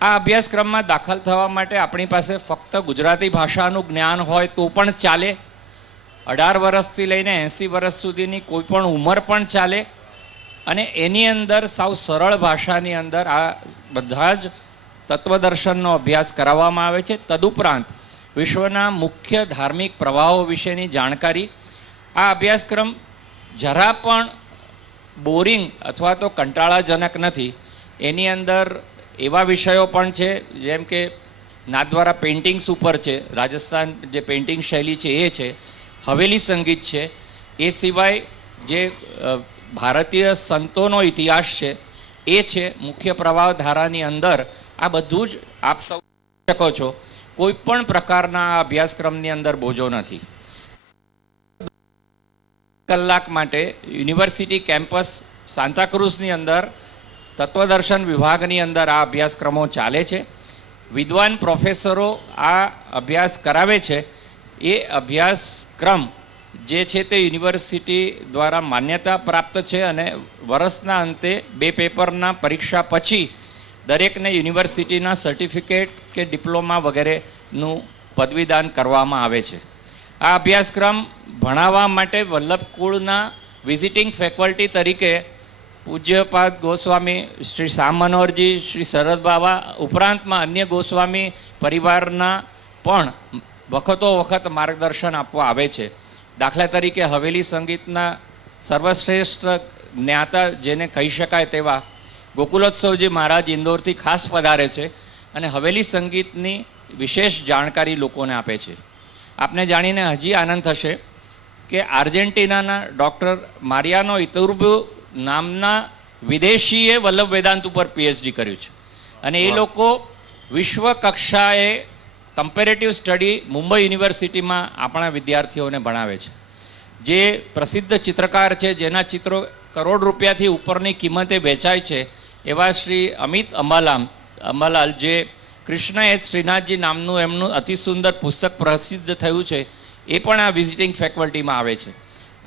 આ અભ્યાસક્રમમાં દાખલ થવા માટે આપણી પાસે ફક્ત ગુજરાતી ભાષાનું જ્ઞાન હોય તો પણ ચાલે, 18 વર્ષથી લઈને 80 વર્ષ સુધીની કોઈ પણ ઉંમર પણ ચાલે, અને એની અંદર સાવ સરળ ભાષાની અંદર આ બધા જ તત્વદર્શનનો અભ્યાસ કરાવવામાં આવે છે. તદુપરાંત વિશ્વના મુખ્ય ધાર્મિક પ્રવાહો વિશેની જાણકારી. આ અભ્યાસક્રમ જરા પણ બોરિંગ અથવા તો કંટાળાજનક નથી. એની અંદર એવા વિષયો પણ છે જેમ કે નાથદ્વારા પેઇન્ટિંગ્સ ઉપર છે, રાજસ્થાન જે પેઇન્ટિંગ શૈલી છે એ છે, હવેલી સંગીત છે, એ સિવાય જે ભારતીય સંતોનો ઇતિહાસ છે એ છે. મુખ્ય પ્રવાહ ધારાની અંદર આ બધું જ આપ સૌ શકો છો. કોઈ પણ પ્રકારના આ અભ્યાસક્રમની અંદર બોજો નથી. કલાક માટે યુનિવર્સિટી કેમ્પસ સાંતાક્રુઝની અંદર તત્વદર્શન વિભાગની અંદર આ અભ્યાસક્રમો ચાલે છે. વિદ્વાન પ્રોફેસરો આ અભ્યાસ કરાવે છે. એ અભ્યાસક્રમ જે છે તે યુનિવર્સિટી દ્વારા માન્યતા પ્રાપ્ત છે અને વર્ષના અંતે 2 પેપરના પરીક્ષા પછી દરેકને યુનિવર્સિટીના સર્ટિફિકેટ કે ડિપ્લોમા વગેરેનું પદવીદાન કરવામાં આવે છે. આ અભ્યાસક્રમ ભણાવવા માટે વલ્લભકુળના વિઝિટિંગ ફેકલ્ટી તરીકે પૂજ્યપાદ ગોસ્વામી શ્રી શ્યામ મનોહરજી, શ્રી શરદ બાબા ઉપરાંતમાં અન્ય ગોસ્વામી પરિવારના પણ વખતો વખત માર્ગદર્શન આપવા આવે છે. દાખલા તરીકે હવેલી સંગીતના સર્વશ્રેષ્ઠ જ્ઞાતા જેને કહી શકાય તેવા ગોકુલોત્સવજી મહારાજ ઇન્દોરથી ખાસ પધારે છે અને હવેલી સંગીતની વિશેષ જાણકારી લોકોને આપે છે. આપને જાણીને હજી આનંદ થશે કે આર્જેન્ટિનાના ડૉક્ટર મારિયાનો ઇતુર્બુ નામના વિદેશીએ વલ્લભ વેદાંત ઉપર પીએચડી કર્યું છે અને એ લોકો વિશ્વ કક્ષાએ કમ્પેરેટિવ સ્ટડી મુંબઈ યુનિવર્સિટીમાં આપણા વિદ્યાર્થીઓને ભણાવે છે. જે પ્રસિદ્ધ ચિત્રકાર છે, જેના ચિત્રો કરોડ રૂપિયાથી ઉપરની કિંમતે વેચાય છે, એવા શ્રી અમિત અંબાલાલ જે કૃષ્ણ એચ શ્રીનાથજી નામનું એમનું અતિ સુંદર પુસ્તક પ્રસિદ્ધ થયું છે, એ પણ આ વિઝિટિંગ ફેકલ્ટીમાં આવે છે.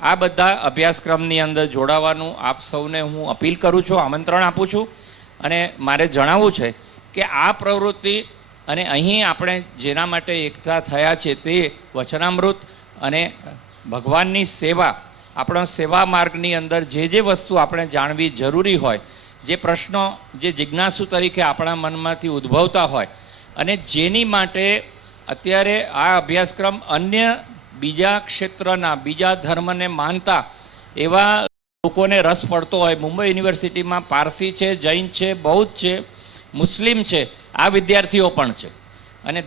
આ બધા અભ્યાસક્રમની અંદર જોડાવાનું આપ સૌને હું અપીલ કરું છું, આમંત્રણ આપું છું. અને મારે જણાવવું છે કે આ પ્રવૃત્તિ અને અહીં આપણે જેના માટે એકઠા થયા છે તે વચનામૃત અને ભગવાનની સેવા, આપણા સેવા માર્ગની અંદર જે વસ્તુ આપણે જાણવી જરૂરી હોય, જે પ્રશ્નો જે જિજ્ઞાસુ તરીકે આપણા મનમાંથી ઉદ્ભવતા હોય અને જેની માટે અત્યારે આ અભ્યાસક્રમ અન્ય બીજા ક્ષેત્રના, બીજા ધર્મને માનતા એવા લોકોને રસ પડતો હોય. મુંબઈ યુનિવર્સિટીમાં પારસી છે, જૈન છે, બૌદ્ધ છે, મુસ્લિમ છે, આ વિદ્યાર્થીઓ પણ છે અને